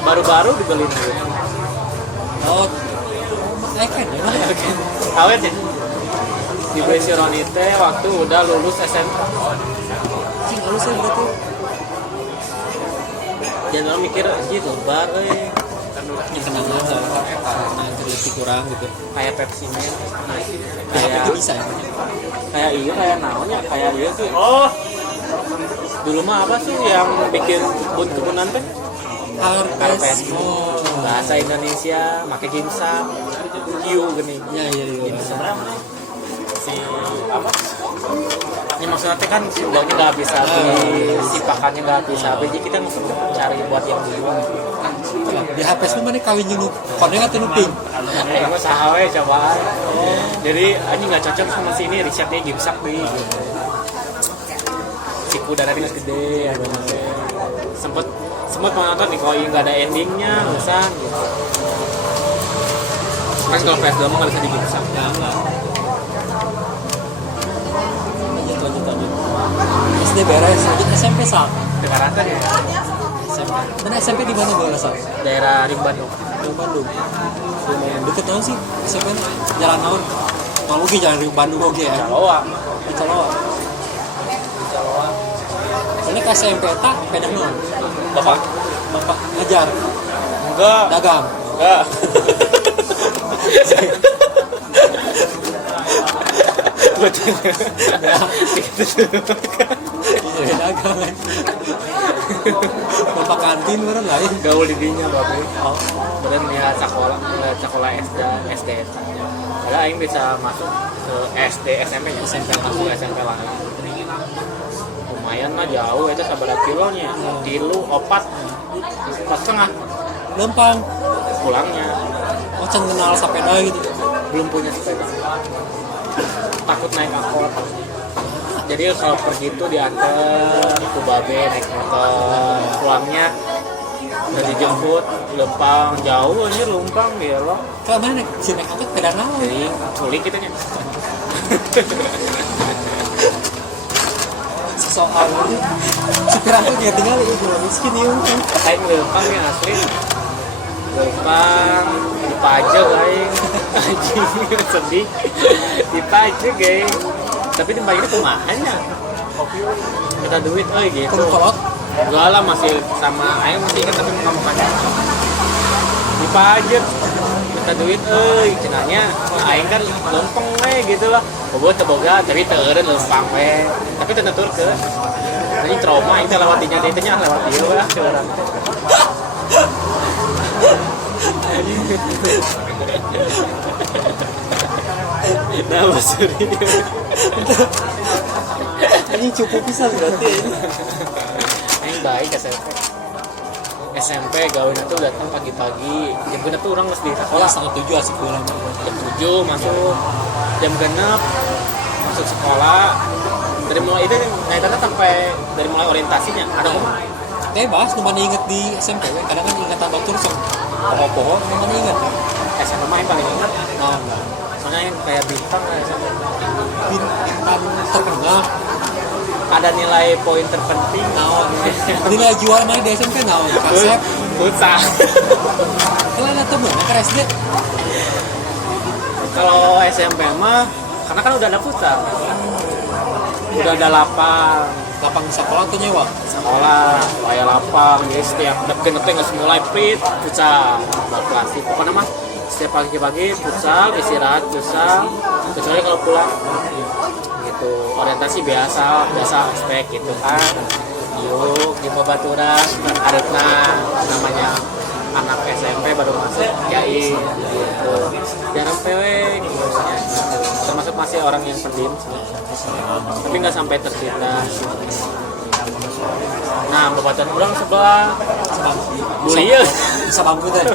Baru-baru dibeli gitu. Oh, kan ya mana? Awet ya? Dibeli si Roni teh waktu udah lulus SMA. Cing halus ya berarti. Dan orang mikir gitu, bar Yang kenangan soalnya kenangan terlebih kurang gitu. kayak Pepsi Man. Tapi Kayak itu bisa ya. kayak iya kayak naonnya kayak iya tuh. Oh. Dulu mah apa sih yang bikin kebun-kebunan teh? Harpes. Oh, bahasa Indonesia, pakai gimsam, Q gini. Ya iya iya. Gimsam. Si apa? Ini maksudnya teh kan si udangnya nggak bisa beli, si pakannya nggak bisa beli, jadi kita mesti cari buat yang dulu. Di HP mana kawin jeung koneng atau nuping? Ini mah sahawe cobaan. Jadi ini nggak cocok sama si ini, risetnya gimsak deh. Si kuda tadi nggak gede, sempet semua mau nonton nih, kalau nggak ada endingnya usah gitu. Kan kalau PS2 mah nggak bisa dibikin. Ya enggak. Lanjut. SD beres, lanjut SMP sak. Dekaratan ya. SMP. Dan SMP di mana gue rasa? Daerah Ring Bandung. Di Bandung. Lumayan deket naon sih SMP jalan naon? Malu ge jalan Ring Bandung oge ya. Caloa. Di Caloa. Ini ke SMP tak pedah naon? Bapak. Bapak ngajar, Enggak. dagang. Enggak. Iya dagang. Bapak kantin meureun lain. Gaul di dinya bapak. Oh, bener nih sekolah SD. Padahal aing bisa masuk ke SD SMP nya. SMP masuk ke SMP lah. Lumayan mah jauh itu sabar kilonya. Tilu opat. Pas setengah Lempang. pulangnya. Oh can kenal sepeda gitu. Belum punya sepeda. Takut naik angkot. Jadi kalau pergi itu diantar ke babe naik motor, pulangnya udah dijemput Lempang jauh aja Lempang ya lo. Kalau mana si naik angkot peda naon? Jadi culik gitu nya. Soal supir angkot ya tinggal itu miskin ya. Katain Lempang yang asli. Lempang dipajak aing. Anjing sedih. Dipajak aing. Tapi dibayarnya kumahanya. Kita duit gitu. Kolot. Enggak lah masih sama aing masih ingat tapi muka-mukanya. Dipajak. Kita duit cenanya aing kan lempeng gitu lah. Bobo teboga tapi teu eureun lempang we. Tapi teu nuturkeun. Jadi trauma aing teh lewat dinya teh nya lewat ieu lah curang. Nah, maksudnya Ini cukup bisa berarti ini. yang baik SMP gawean tuh datang pagi-pagi jam genep tuh orang mesti di Sekolah sekolah 7 asik pulang. jam 7 masuk jam genep masuk sekolah dari mulai itu ngaitannya sampai dari mulai orientasinya ada apa Bebas, nu mana inget di SMP we. Kadang kan ingatan batur sok poho-poho, nu mana inget kan? SMA mah yang paling ingat Nah, enggak. soalnya yang kayak bintang lah SMP Bintang terkenal. ada nilai poin terpenting Naon? Nilai juara mana di SMP naon? Kasep. futsal. Kalau ada temen ke SD. Kalau SMP mah karena kan udah ada futsal udah ada lapang Lapang sekolah tuh nyewa. sekolah kayak lapang jadi setiap genep teh geus mulai prit futsal bal klasik pokoknya mah setiap pagi-pagi futsal istirahat futsal kecuali kalau pulang gitu orientasi biasa ospek gitu kan yuk di Babaturan areutna namanya anak SMP baru masuk yain gitu jarang pewek termasuk masih orang yang pendiam tapi nggak sampai tertindas. Nah, Babaturan orang sebelah bully ya. Bisa bangku teh.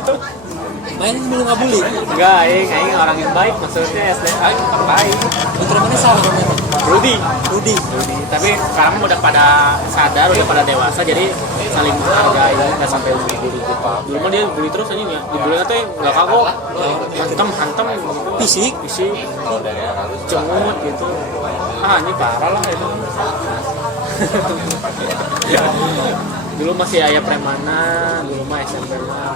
Main belum ngabuli. Enggak, aing orang yang baik maksudnya SD aing baik. Putra mana salah namanya? Rudi. Rudi. Tapi sekarang udah pada sadar, udah pada dewasa jadi saling menghargai, nggak sampai bully gitu. Dulu mah dia bully terus aja ya. Dibully teh nggak kagok. Hantam Fisik. Cengut gitu. Ah, ini parah lah itu. Dulu masih aya premana, dulu mah SMP mah.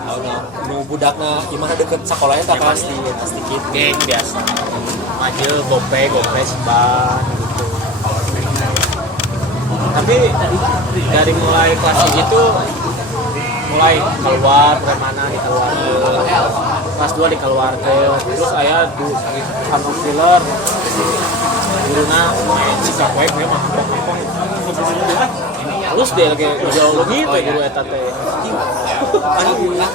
Nu budakna gimana deket sekolahnya tak kan? Pasti gitu. Geng biasa. Maju gope seban gitu. Tapi dari mulai kelas gitu mulai keluar premana di keluarga. Kelas 2 di keluarga. Terus aya di kampung filler. Guruna main sikap wae memang kampung. Terus dia lagi jauh gitu guru eta teh.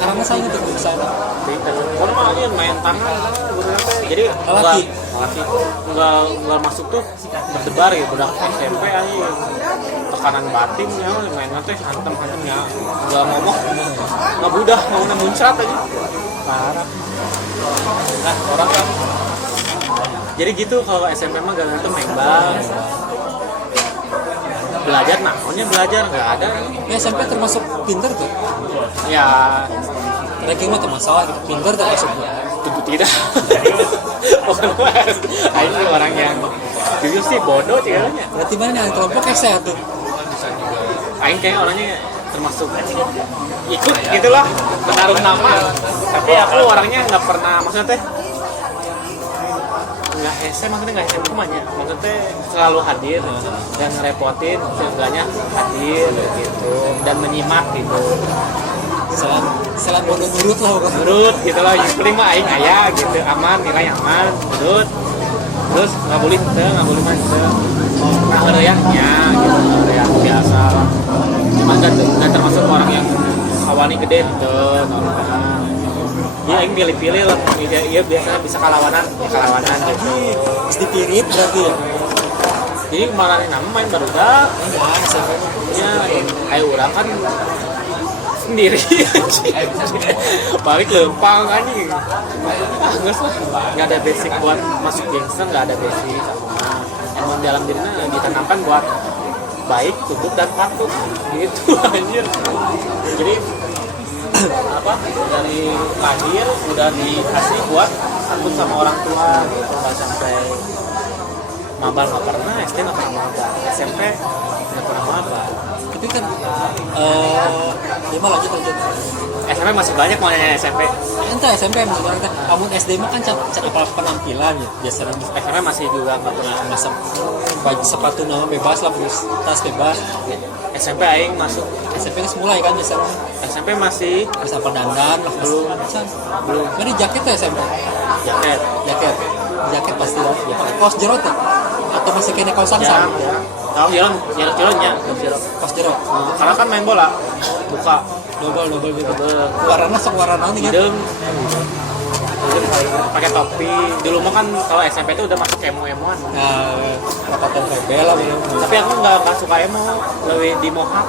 Karena saya ingat di sana. Karena mah dia main tangan guru teh. Jadi enggak masuk tuh berdebar gitu udah SMP aja. Tekanan batin ya mainnya teh hantem-hantemnya. Enggak ngomong. Enggak budah mau muncrat aja. Parah. Nah, orang kan. Jadi gitu kalau SMP mah gak tuh membang. belajar namanya belajar nggak ada Ya, SMP termasuk pinter tuh. ya Ranking mah tuh masalah gitu. Pinter termasuk. tentu tidak. Ini orang yang jujur sih bodoh ceritanya. Berarti mana yang kelompok sehat tuh? Aing kayak orangnya termasuk ikut gitulah menaruh nama, tapi aku orangnya nggak pernah maksudnya teh nggak hese, maksudnya nggak hese kumanya, maksudnya selalu hadir dan ngerepotin, seenggaknya hadir gitu dan menyimak gitu. Selain bodoh nurut lah pokoknya. Nurut gitu lah, yang penting mah aing aya gitu, aman, nilai aman, nurut. Terus nggak boleh mantep. Nah ngeriaknya gitu, ngeriak biasa. Cuma nggak termasuk orang yang awalnya gede gitu, dia aing pilih-pilih lah, dia biasanya bisa kalawanan gitu. Terus dipirit berarti ya. Jadi kemarin nama main barudak, Enggak, SMP. ya ayo orang kan sendiri balik lempang anjing nggak ada basic buat masuk gangster, nggak ada basic emang dalam dirinya ditanamkan buat baik, tunduk dan patuh gitu anjir. Jadi apa dari lahir udah dikasih buat takut sama orang tua gitu, nggak sampai mabal nggak pernah, SD nggak pernah mabal, SMP nggak pernah mabal. Tapi kan ya mah lanjut. SMP masih banyak mau nanya SMP. Entah SMP maksudnya kan. Kamu SD mah kan apa penampilan ya biasanya. SMP masih juga nggak pernah. Masa baju sepatu nama bebas lah, tas bebas. SMP aing masuk. SMP kan mulai kan biasanya. SMP masih Bisa dandan lah belum. Kan di jaket ya SMP. jaket. Jaket pasti lah. Ya pakai kaos jerot ya. Atau masih kena kaosan Ya, sama. ya. Tahu jalan-jalannya. Kaos jerot. Karena kan main bola, buka Double gitu. Warna sok warna nih kan. hidung, pakai topi. Dulu mah kan kalau SMP itu udah masuk emo-emoan. Nah, pakai rebel lah bener. Tapi aku nggak suka emo, lebih di mohawk.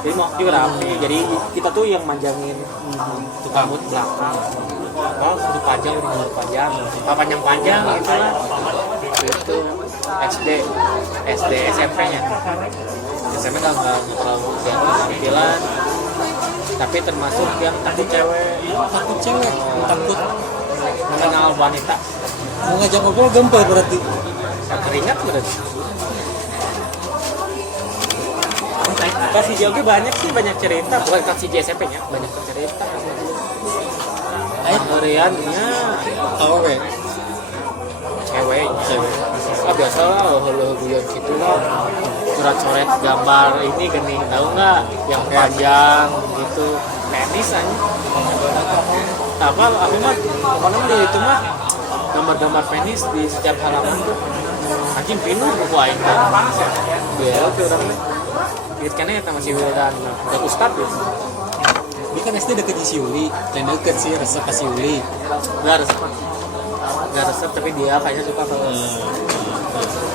Jadi mohawk juga rapi. Jadi kita tuh yang manjangin rambut belakang. Oh, dipajang, panjang gitu lah. Itu SD SMP-nya. SMP nggak terlalu yang penampilan, tapi termasuk yang takut cewek, Takut mengenal wanita. mau ngajak ngobrol gempar berarti. Keringat berarti. Kasih jogi banyak sih, banyak cerita, bukan kasih SMP-nya, banyak cerita. Hariannya Tahu weh. cewek. Biasa lah, halo guyon gitu lah. Coret-coret gambar ini gini, tahu nggak? Yang panjang gitu, penis aja. Apa aku mah pokoknya di itu mah gambar-gambar penis di setiap halaman tuh. Anjing pinuh buku aing. Biar tuh orangnya. Gitu kan ya masih dan ustad ya. Dia kan SD deket si Yuli, dan deket sih resep pas si Yuli. Nggak resep tapi dia kayaknya suka kalau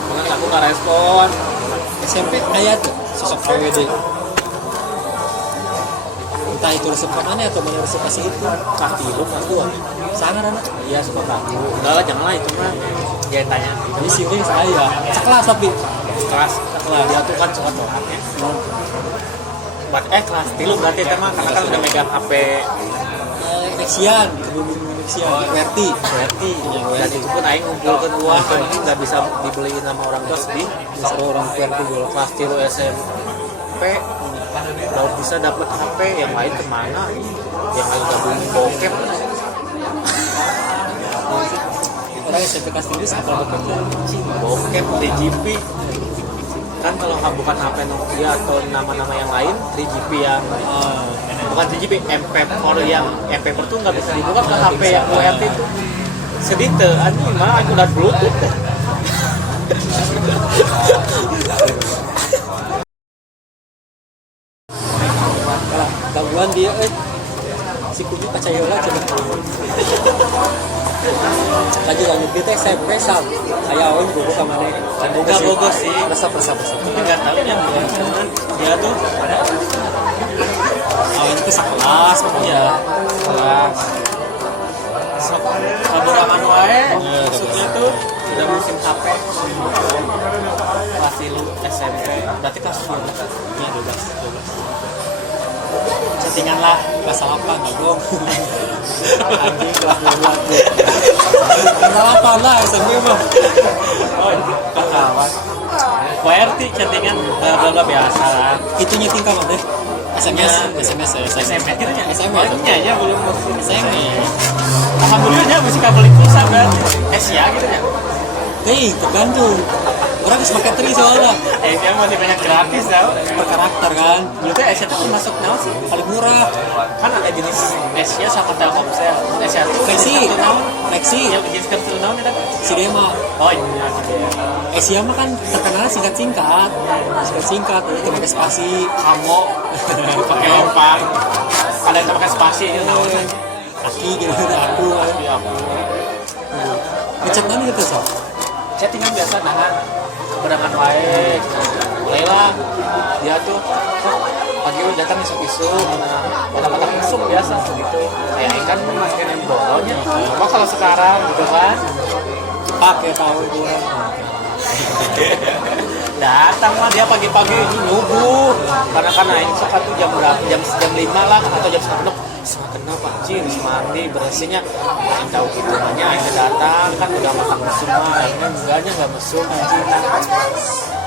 makanya aku nggak respon. SMP ayat sosok KWD. Entah itu resep ke mana atau mana resep kasih itu. Kaki lu aku Sangat anak. iya suka kaku enggak lah janganlah itu mah dia tanya Jadi si Yuli saya sekelas tapi kelas dia tuh kan suka coklatnya kelas tilu berarti tema karena kan udah megang HP Nexian, kebumi Nexian, Werti. dan itu pun aing ngumpulkan uang kan nggak bisa dibeliin sama orang tua sedih Misalnya orang Werti gue. kelas tilu SMP kalau bisa dapat HP yang lain kemana yang lain gabungin bokep Orang SMP kelas tinggi apa bekerja? bokep DGP kan kalau bukan HP Nokia atau nama-nama yang lain 3GP yang bukan 3GP MP4 yang MP4 tuh nggak bisa dibuka ke HP yang QWERTY itu sedih tuh anjing mah aku udah bluetooth Gangguan dia, si Kubi Pacayola coba. Lanjut kita SMP sam. Saya awalnya bobo sama nih. Enggak bogo sih Resep. tapi nggak tahu yang dia tuh Awalnya itu sekelas pokoknya. kelas kaburaman wae maksudnya tuh udah musim HP. Kelas 3 SMP, berarti kelas 12. Iya 12. Settingan lah kelas 8 dong. Anjing kelas 12. Kelas 8 lah SMP mah. Oh, kawan. QWERTY chattingan bla biasa. Itu nyeting kapan deh? SMS ya. SMP gitu ya. SMS. Ya belum SMS. Alhamdulillah masih kabel pulsa berarti. Asia gitu ya. Tergantung. Orang harus pakai tri soalnya Dia masih banyak gratis tau. per karakter kan. Dulu tuh Asia tuh masuk naon sih? Paling murah. Kan ada jenis Asia sama Telkomsel. Asia tuh Flexi. Yang jenis kartu naon ya kan? Si Dema. Oh iya. Asia mah kan terkenal singkat-singkat. Singkat-singkat, itu pakai spasi. Kamu pakai lempar. Ada yang pakai spasi itu naon? Aki gitu ada aku. Iya aku. Ngechat mana gitu sob? Chattingan biasa dengan berangan wae. Mulailah dia tuh pagi udah datang isuk-isuk, pada masuk biasa gitu. Kayak ikan masukin yang bolonya. Cuma kalau sekarang gitu kan, Pakai tahu gue. datang mah dia pagi-pagi nyubuh. Karena ini suka tuh jam berapa? Jam 5 lah atau jam 6. Setengah Pak Cing, mandi bersihnya yang tahu gitu hanya akhirnya datang kan udah makan mesum mah akhirnya enggaknya nggak mesum anjing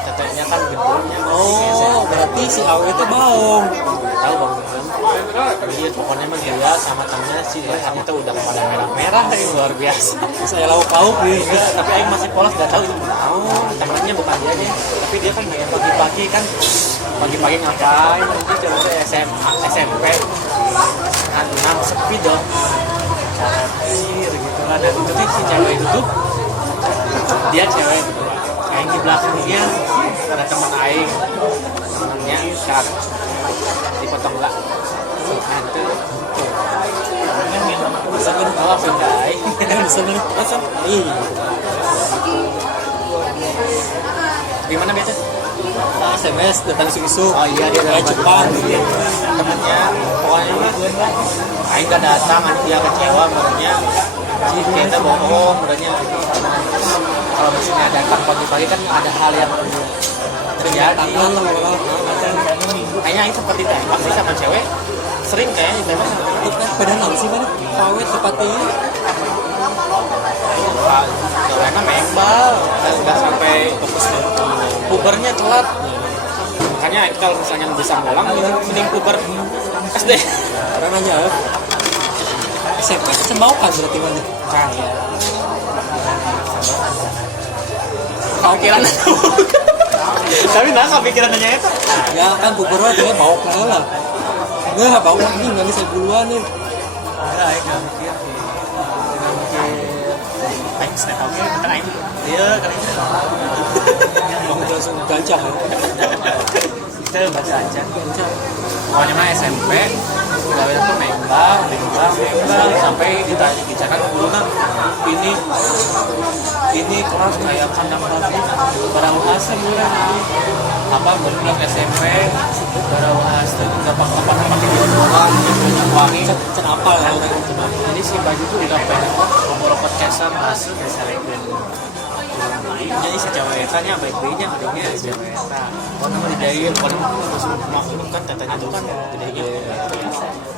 tetenya kan gedenya Oh, berarti si Awe itu bohong. tahu bang jadi pokoknya mah dia sama temennya sih lehernya tuh udah pada merah-merah ini luar biasa Saya lauk-lauk nih. enggak tapi Aing masih polos nggak tahu itu temennya bukan dia deh tapi dia kan kayak pagi-pagi kan pagi-pagi ngapain nanti coba SMP kan sepi dong cair gitu kan dan itu tuh si cewek itu tuh dia cewek Aing di belakangnya ada teman Aing temennya kan dipotong lah nanti Bisa kan? oh sudah Aing Bisa kan? Masa? Iya. gimana biasa SMS datang isu-isu. oh iya dia Kayak Jepang. temennya pokoknya mah Aing gak datang dia kecewa menurutnya kita bohong menurutnya kalau misalnya datang pagi-pagi kan ada hal yang terjadi Tangan lah malah. kayaknya Aing seperti tembak sih sama cewek sering kayaknya ditembak sama cewek Itu pada naon sih mana? Kawet tepatnya. ceweknya membal dan nggak sampai pubernya telat makanya Aing kalau misalnya bisa ngulang mending puber SD Orang nanya. SMP semau kan berarti mana? kan ya Pikiran. tapi nah kepikiran nanya itu Ya kan pubernya dia bau lah. Enggak bau lagi nggak bisa buluan nih. enggak Aing nggak mikir Aing snap oke kan Aing iya kan Mau langsung gajah ya. itu baca aja pokoknya mah SMP gawe tuh membang sampai ditanya guruna ini kelas kayak kandang babi barawahas bulan apa bener SMP barawahas tuh nggak pakai banyak wangi Kenapa ya orang itu? jadi si baju tuh udah pengen ngomong podcastan masuk ke selekin jadi si cewek etanya baik-baiknya adanya si cewek eta kalau nama didayin kalau terus makhluk kan tetanya tuh kan gedenya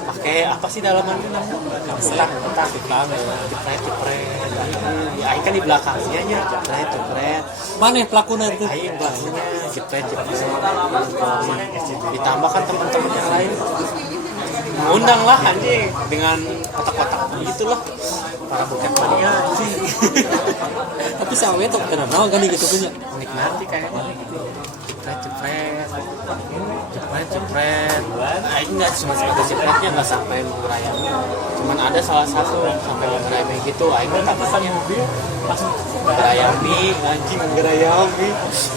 pakai apa sih dalamannya namanya petang jepret ya Aing kan di belakangnya nya jepret Mana pelakunya itu? Aing belakangnya jepret ditambah kan teman-teman yang lain undang lah anjing dengan kotak-kotak gitulah para buket mania anjing Tapi si Awe tuh kenal kan gitu punya. menikmati kayaknya gitu jepret Aing nggak cuma sebagai jepretnya nggak sampai mengerayami cuman ada salah satu sampai mengerayami gitu Aing kan takutnya pas mengerayami anjing mengerayami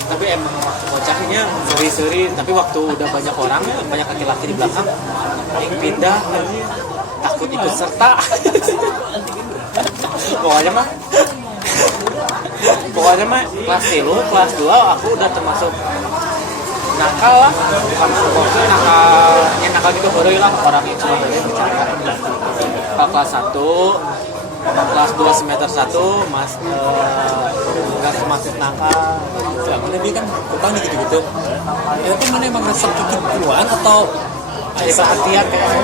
tapi emang waktu bocahnya seri-seri tapi waktu udah banyak orang banyak laki-laki di belakang Aing pindah anjing takut ikut serta pokoknya mah kelas 3, kelas 2 aku udah termasuk nakal lah bukan pokoknya nakal gitu baru lah orang yang cuma dari bicara kalau kelas 1 kelas 2 semester 1 nggak masuk nakal. Mana dia kan utang nih gitu-gitu. Itu mana emang resep dikit duluan atau Cari perhatian kayaknya.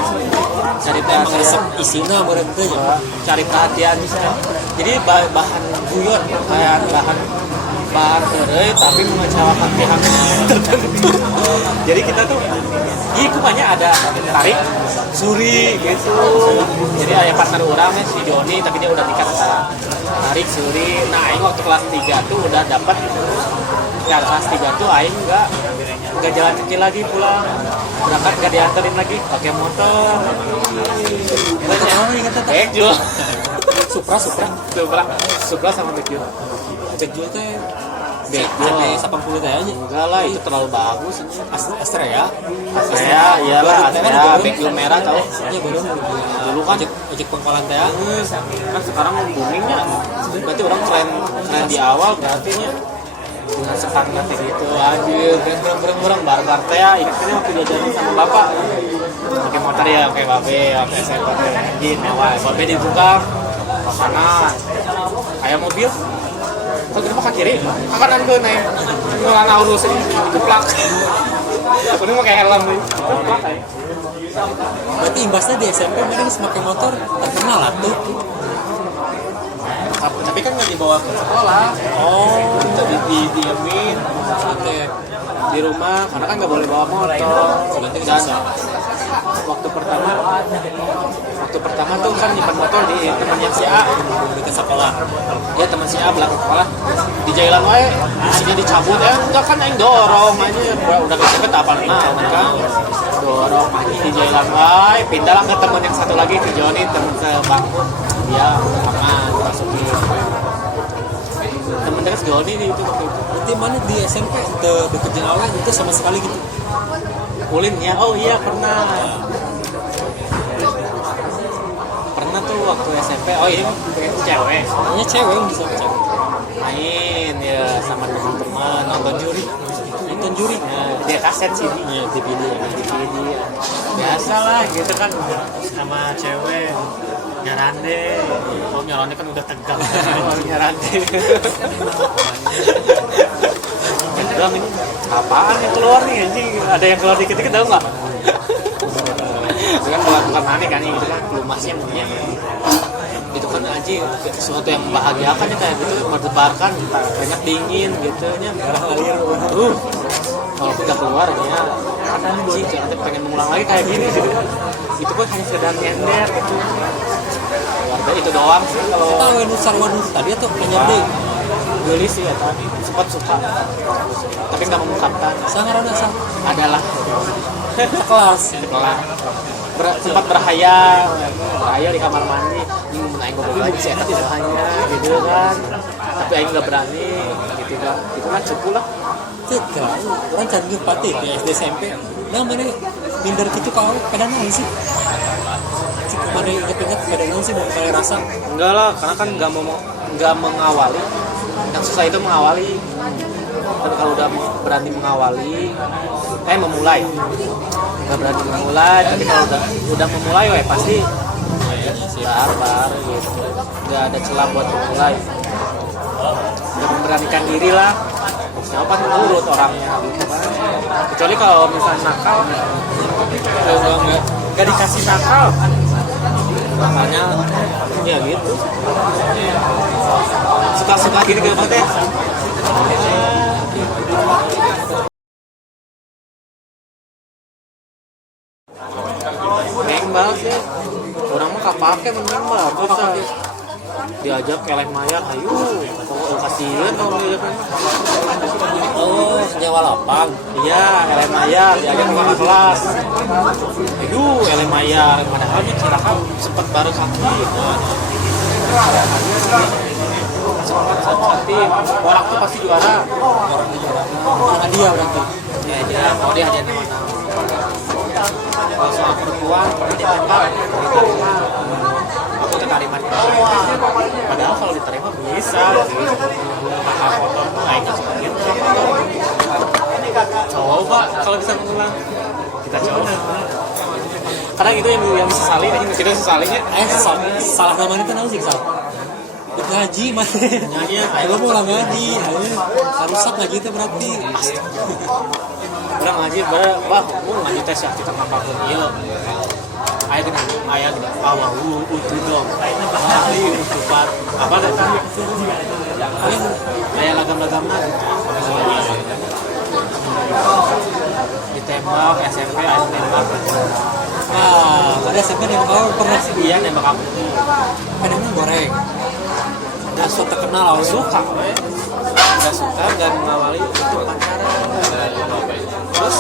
Cari emang perhatian. resep isinya bareng itu ya? Cari perhatian misalnya. Jadi bahan guyon kayak bahan heureuy tapi mengecewakan pihak tertentu. Jadi kita tuh banyak ada tarik suri gitu. Jadi ada partner orang si Joni tapi dia udah nikah sekarang. Tarik suri. Nah, aing waktu kelas 3 tuh udah dapat ya kelas 3 tuh aing enggak jalan kaki lagi pulang. Berangkat enggak dianterin lagi pakai motor. Oh, ingat tuh. Bejul. Supra Supra sama Bejul. Bejul teh Bejul. ada 80 teh aja. Enggak lah, itu terlalu bagus. Astra ya. Saya iyalah ada Bejul merah tau. Ya baru Dulu kan ojek pangkalan teh. kan sekarang boomingnya. Berarti orang tren di awal berarti nya dengan standar kayak gitu anjir bereng barbar teh ya ingatnya waktu diajarin sama bapak pakai motor ya pakai babe pakai SMP anjir mewah babe dibuka kanan kayak mobil kok kita makan kiri kanan tuh naik ngelana urus keplak aku ini pakai helm nih keplak Berarti imbasnya di SMP mereka semakin motor terkenal lah tuh. tapi kan nggak dibawa ke sekolah jadi didiemin di rumah karena kan nggak boleh bawa motor dan waktu pertama tuh kan nyimpan motor di temannya si A Dekat sekolah. ya teman si A belakang sekolah di jalan wae isinya dicabut ya enggak kan yang dorong aja udah kesempet apa kan dorong aja di jalan wae pindahlah ke teman yang satu lagi ke Joni teman sebangku dia aman masukin temen dekat Joni itu waktu itu Berarti mana di SMP deket jeung awen itu sama sekali gitu. Ulin ya oh iya pernah tuh waktu SMP oh ini cewek Hanya cewek yang bisa cewek. main ya sama teman-teman nonton juri ya, dia kaset sih Iya, DVD ya. DVD biasa lah gitu kan sama cewek nyarande nyarande kan udah tegang nyarande udah ini apaan yang keluar nih anjing ada yang keluar dikit-dikit tau nggak itu kan bukan aneh kan itu kan pelumasnya punya itu kan aja sesuatu yang membahagiakan ya kayak gitu berdebarkan banyak dingin gitu nya kalau udah keluar ya kan anjing nanti pengen mengulang lagi kayak gini gitu itu kan hanya sekedar nyender gitu warga itu doang sih kalau Kita awen sarwan tadi tuh penyandi. beli sih ya tadi sempat suka tapi nggak mengungkapkan Sangaran asa adalah kelas. setelah sempat berhayal di kamar mandi ini mau naik gue lagi sih enak hanya gitu kan tapi aing nggak berani gitu kan itu kan cukup lah Cek orang canggih pati di SD SMP. Nah mana minder gitu kau pada naon sih? Cik mana inget-inget pada naon sih mau kali rasa. enggak lah karena kan nggak mengawali yang susah itu mengawali dan kalau udah berani mengawali memulai nggak berani memulai tapi kalau udah memulai pasti barbar gitu nggak ada celah buat memulai udah memberanikan diri lah siapa pasti nurut orangnya gitu kan kecuali kalau misalnya nakal nggak dikasih nakal makanya ya gitu suka-suka gini gitu teh Neng banget sih orang mah kapake menang banget diajak keleh mayar ayo kalau kasihan kalau diajak Oh, nyawa lapang. iya keleh mayar diajak ke kakak kelas aduh keleh mayar padahal nih cilaka sempet baru kaki sakti orang tuh pasti juara Hadiah berarti. ya aja mau dia hadiah menang kalau soal perempuan diterima aku terima padahal kalau diterima bisa kakak motor tuh kayaknya sebagian coba kalau bisa mengulang kita coba Kadang itu yang disesali, aja nggak kita sesalinya. Salah nama itu naon sih salah. Ngaji mah. Ngaji ya, Ayo mau lah ngaji. Rusak ngaji itu berarti. Udah ngaji, bah, mau ngaji tes ya kita ngapapun iya. Ayah gini, itu dong. Utupat, apa datang? Kayak lagam-lagamnya gitu. Ditembak, SMP, ayah nembak. Ada SMP yang kau pernah Iya nembak aku. ada yang goreng. Udah so terkenal awalnya. Suka, nggak suka, nggak mengawali itu pacaran. Terus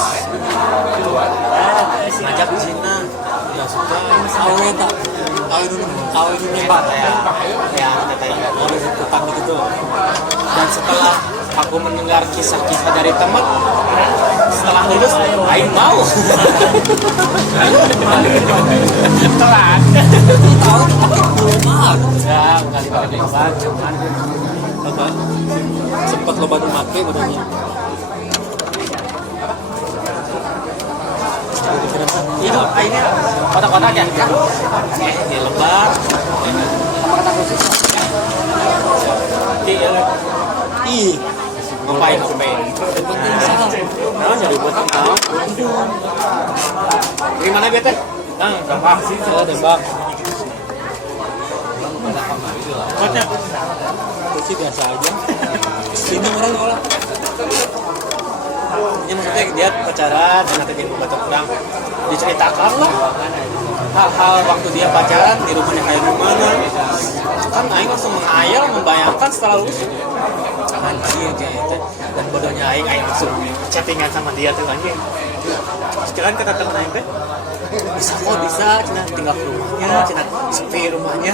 ngajak di Cina, nggak suka. Awalnya tak. Awalnya dulu nembak Ya katanya orang utang gitu. Dan setelah aku mendengar kisah-kisah dari teman, setelah lulus, aing mau. Telat. tahu belum mah. Ya nggak dipakai cuman Apa? Sempat lo baru make badannya. itu akhirnya kotak-kotak ya di lebar Ih, ngapain penting salah. nah jadi buat tahu di mana bete gampang Saya tembak. kotnya Itu sih biasa aja. Sini orang olah. ini maksudnya dia pacaran dan nanti dia buat orang diceritakan lah hal-hal waktu dia pacaran di rumahnya kayak gimana kan aing langsung menghayal membayangkan setelah lulus anjir kayak itu dan bodohnya aing langsung chattingan sama dia tuh anjing sekarang kata temen aing teh bisa cina tinggal ke rumahnya cina sepi rumahnya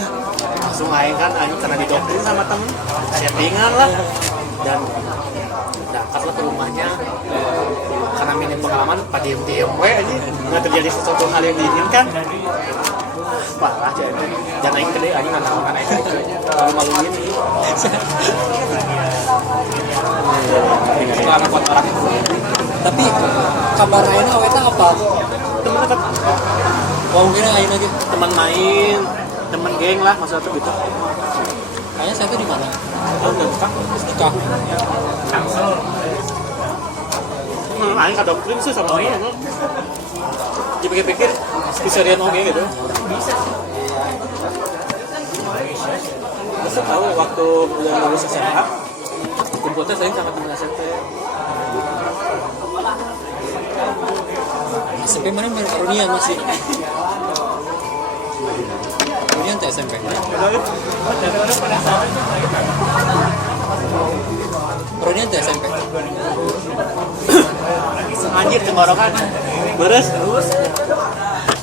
langsung aing karena didoktrin sama temen chattingan lah dan dapatlah ke rumahnya karena minim pengalaman pak diem we aja nggak terjadi sesuatu hal yang diinginkan parah aja dan aing gede aja nggak tahu kan aing malu-maluin suka ngakot orang Tapi kabar lainnya awetnya apa? temen deket Mau mungkin lain lagi. teman main teman geng lah maksudnya tuh gitu Kayaknya saya tuh di mana? oh nggak suka Nikah. aing ka doktrin sih sama dia dipikir-pikir keserian oke gitu Terus tahu waktu udah lulus SMA kumpulnya saya sama temen SMP SMP mana main karunian masih. Karunian tuh SMP. Karunian tuh SMP. anjir tenggorokan beres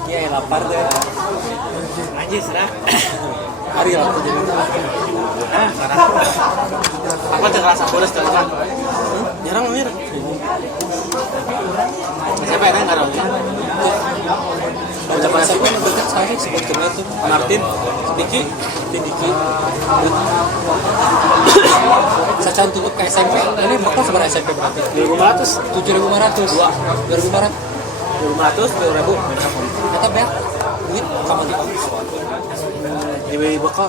Iya, lapar tuh. anjir serah Hari lah tuh jadi. parah aku tuh ngerasa beres tenggorokan jarang mir siapa yang nggak tahu Baca SMP dekat saya sebetulnya tuh Martin Diki. Saya cantum ke SMP. Ini bakal seberapa SMP berarti? 2.500 7.500. 2.500. 2.500 ribu Kata beak. Duit kamu di di bakal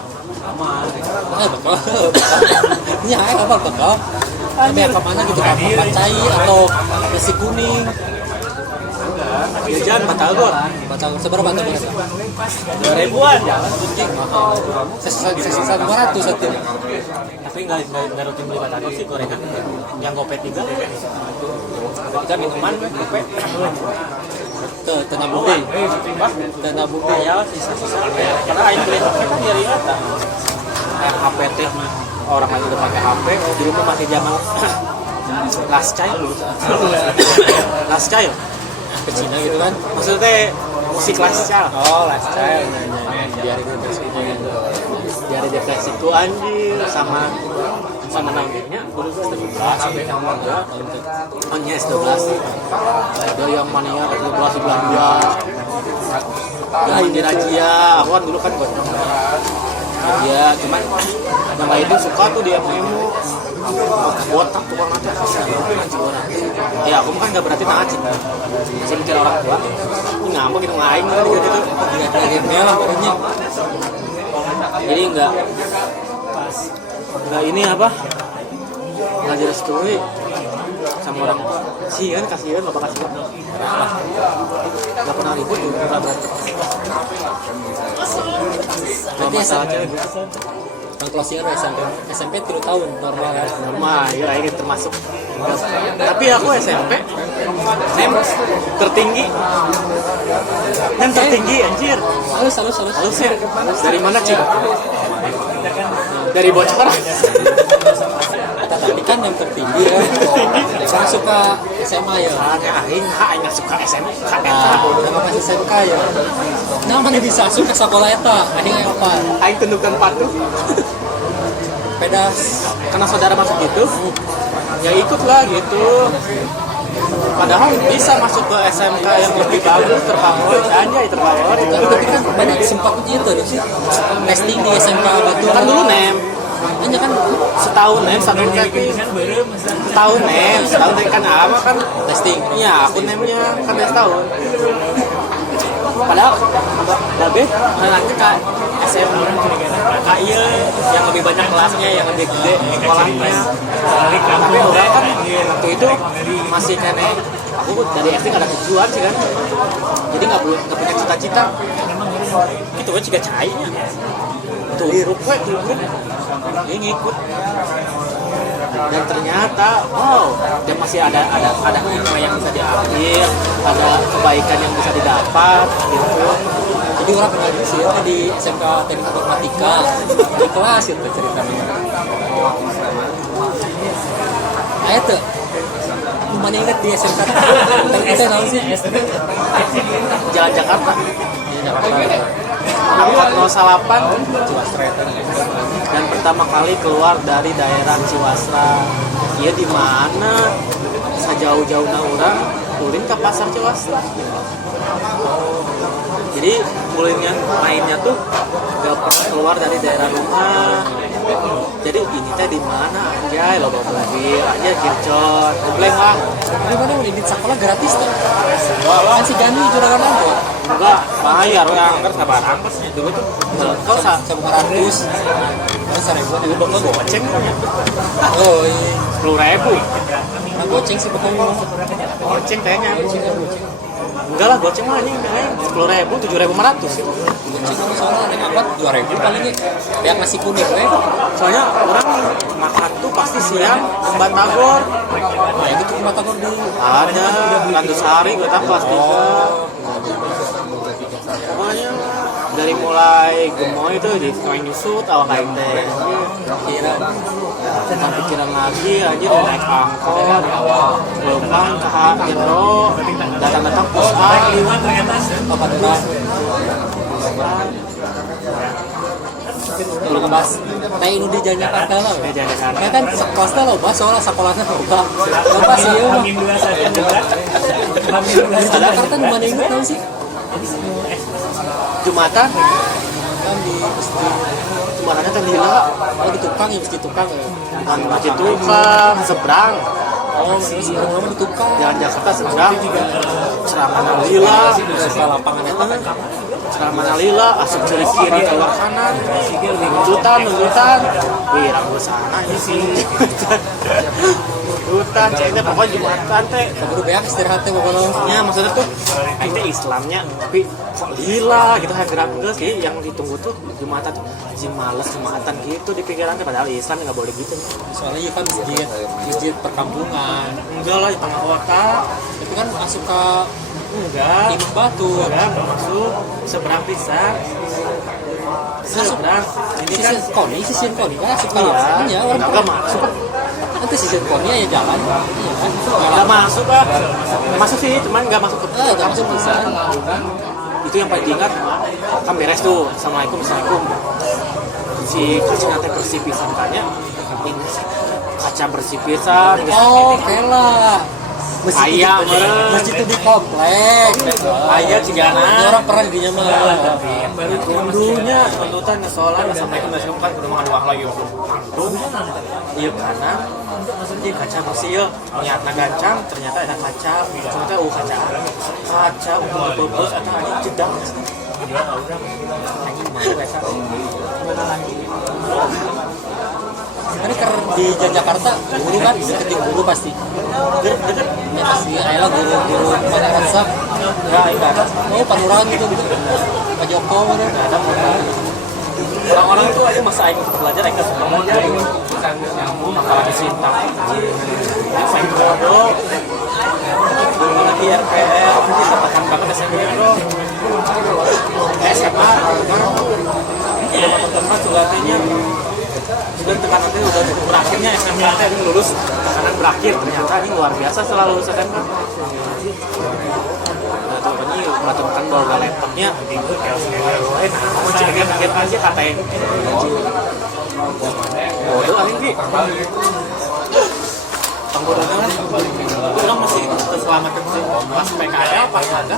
bakal. Ini apa bakal? Tapi yang kemana gitu kan? Pacai atau nasi kuning? jajan batagor Batagor seberapa batagor? 2.000-an Sisa 500 satu. tapi nggak rutin beli batagor sih gorengan yang gope 3 kita minuman gope Tenang bukti. Tenang bukti. ya sisa-sisa karena aing beli HP kan nyari eta HP teh orang lagi udah pakai HP di rumah masih zaman last child last child Ke Cina gitu kan? maksudnya musik last child Oh, lifestyle. biar depresiku anjir sama naonnya kudu 11 hanya 12 ada yang mania 12 belanja yang mandi razia aku kan dulu kan gocong ya cuman yang lain tuh suka tuh dia emo botak tukang nanti anjing orang. Ya aku kan nggak berarti anjing. Masih mikir orang tua. Ini ngambek gitu ngaing gitu. Lagi melang pokoknya. Jadi nggak ini apa? Nggak direstui sama orang tua. Kasihan bapak kasihan. Nggak pernah ribut tuh, pernah berantem. Berarti Masalah SMP cewek. yang closing SMP 3 tahun normal kan. Normal, ya ini termasuk. Tapi aku SMP nem tertinggi. Nem tertinggi anjir. Halus. Lalu sih dari mana Cik? Dari bocoran. Tadi kan yang tertinggi ya. Sekarang suka SMA ya. Aing suka SMA. Nama pas SMK ya. Nah, mana bisa suka sekolah eta? Aing apa? Aing tundukan patuh. Pedas. Karena saudara masuk gitu, ya ikutlah gitu. Padahal bisa masuk ke SMK yang lebih bagus, terfavorit aja, terfavorit. Tapi kan banyak sempat itu sih. Testing di SMK Batu. Kan dulu nem, Hanya kan setahun nem, setahun kan apa kan? testing. Iya, aku nemnya kan setahun. Padahal babe nanti ke SMA iya yang lebih banyak kelasnya, yang lebih gede sekolahnya. Tapi orang kan waktu itu masih kene aku dari SD gak ada tujuan sih kan, jadi nggak punya cita-cita. Itu kan juga cairnya tuh rupanya ini ngikut. Dan ternyata dia masih ada hikmah yang bisa diambil, ada kebaikan yang bisa didapat gitu. Jadi orang pernah di sini di SMK Teknik Informatika di kelas itu ceritanya. Ayo tuh, mana ingat di SMK? Kita tahu sih. Jalan Jakarta. Angkot 08 Ciwastra itu. dan pertama kali keluar dari daerah Ciwastra. Iya di mana? Sajauh-jauhna orang ulin ke pasar Ciwastra. Jadi ulinnya mainnya tuh gak pernah keluar dari daerah rumah. Jadi ini teh di mana aja, lo bawa mobil aja kircon, ngebleng lah. Ini mana udah di sekolah gratis tuh. Kan si Gani juragan angkot. Enggak, bayar ya, angker sabar angkosnya dulu tuh. Kau sa, 1.500. Kan 1.000 dulu bapak goceng Oh iya. 10.000. Nah, goceng sih pokoknya. Goceng kayaknya. Enggak lah, goceng mah anjing 10.000, 7.500. Goceng kan soalnya naik angkot 2.000 paling ya. Yang nasi kuning weh. Soalnya orang makan tuh pasti siang ke Batagor. Nah, itu cuma takut di Ada Kandusari kita kelas 3. Pokoknya dari mulai gemoy itu di main nyusut awal kain teh. pikiran. Tentang pikiran lagi aja naik angkot, gelombang ke Gendro, datang-datang push up. Apa tuh? Kalau ngebahas kayak ini di Jakarta lah. Kayak kan sekolahnya lo bahas soalnya sekolahnya lo sih ya mah. Di Jakarta di mana ingat tau sih? Jumatan, Kan di masjid. Jumatannya terlila, Oh di tukang ya masjid tukang ya. bukan masjid tukang, seberang. Oh sekarang nama di tukang. Jalan Jakarta seberang, ceramah Nalila, Suka lapangan itu kan. ceramah Nalila, asup celik kiri keluar kanan, nunjutan, wih rambut sana ini sih, nunjutan, ceknya pokoknya Jumatan teh. Keburu beak istirahat teh pokoknya. Ya maksudnya tuh itu Islamnya tapi kok lila gitu kayak gerak enggak sih yang ditunggu tuh Jumatan tuh anjing males Jumatan gitu di pikiran tuh padahal Islam nggak boleh gitu. Soalnya ya kan masjid perkampungan. Enggak lah di tengah kota. Tapi kan masuk ke Enggak Timah Batu. enggak masuk seberang pisan seberang ini kan Sisian koni kan masuk ke iya lapangannya orang enggak masuk nanti sisian koni aja jalan. Iya kan. enggak masuk lah masuk sih cuman enggak masuk ke Enggak masuk bisa. itu yang paling diingat kan beres tuh assalamualaikum si kacanya teh bersih pisan tanya ini kaca bersih pisan Oh, kela. Aya meureun. masjid itu di komplek. Aya cigana. Orang pernah di dinya mah. Tundunya tuntutan ngesolan assalamualaikum warahmatullahi wabarakatuh kudu ngaduah lagi langsung ieu kanan dia kaca bersih ya niatna gancang ternyata ada kaca ternyata kaca bebes atau anjing jedang anjing mau eta Ini di Jakarta guru kan deket di guru pasti. deket Ya pasti ayolah guru pada rasa. ya enggak ada Oh panuran gitu. Pak Joko mana? enggak ada orang-orang itu aja masa aing belajar aing suka belajar masalah cinta aing bodoh dulu lagi RPL kita tekan banget SMP bro SMA udah teman juga artinya sudah tekanan itu udah berakhirnya SMP teh lulus tekanan berakhir ternyata ini luar biasa setelah lulus SMP nah tuh ini teman bawa laptopnya bingung kayak lain mau cek aja katain bodoh anjing ki penggodokan orang masih selamat pas PKL pas ada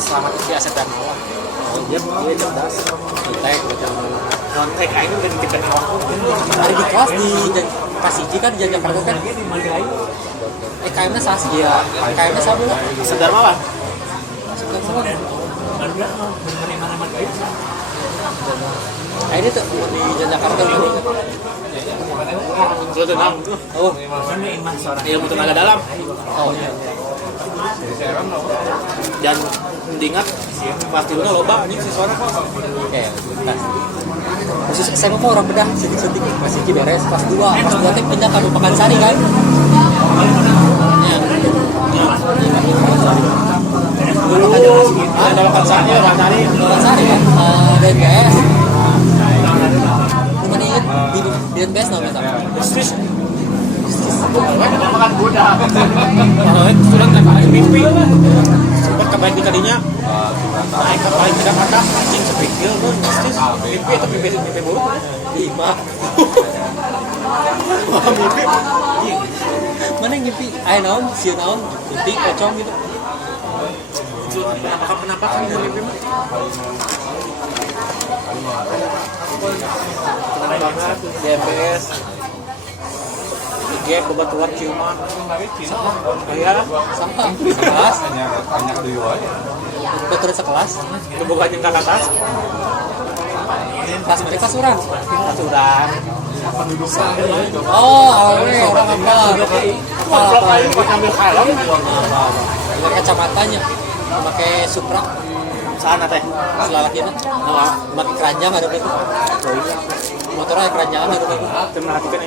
selamat di aset dan dia cerdas kontek kontek aing udah ditipen awak Hari di kelas di Kasiji kan di Jakarta kan. KM-nya sas dia. KM-nya sama lah. sedar malah Ini tuh di Jakarta ini. lu tenang Oh, ilmu tenaga dalam oh iya. dan diingat pasti lu loba anjing si suara Oke, bentar. Khusus saya mau orang bedah sedikit-sedikit masih beres pas 2 teh pindah ke Pekansari kan. Ya. Dulu kan ada Pekansari orang cari Pekansari kan DNBS. Lumayan di DNBS namanya sama. Swiss makan budak kalau itu sudah paling mimpi sempat kebaik di tadinya naik ke paling tidak patah anjing sepikir pun mimpi atau mimpi buruk 5 mimpi Mana yang ngimpi? Ayo naon, sieu naon, ngimpi pocong gitu. kenapa kan mimpi mah tenang banget DPS IG kebetulan ciuman iya Sampah sekelas. Betul sekelas. itu bukan cinta ke atas Kelas mereka surang. kasuran Oh, awalnya orang apa? Vlog aja pas ngambil helm Dengan kacamatanya pakai Supra sana teh selalakina. Pakai keranjang ada itu. Motornya keranjangan ada itu. temen hati kan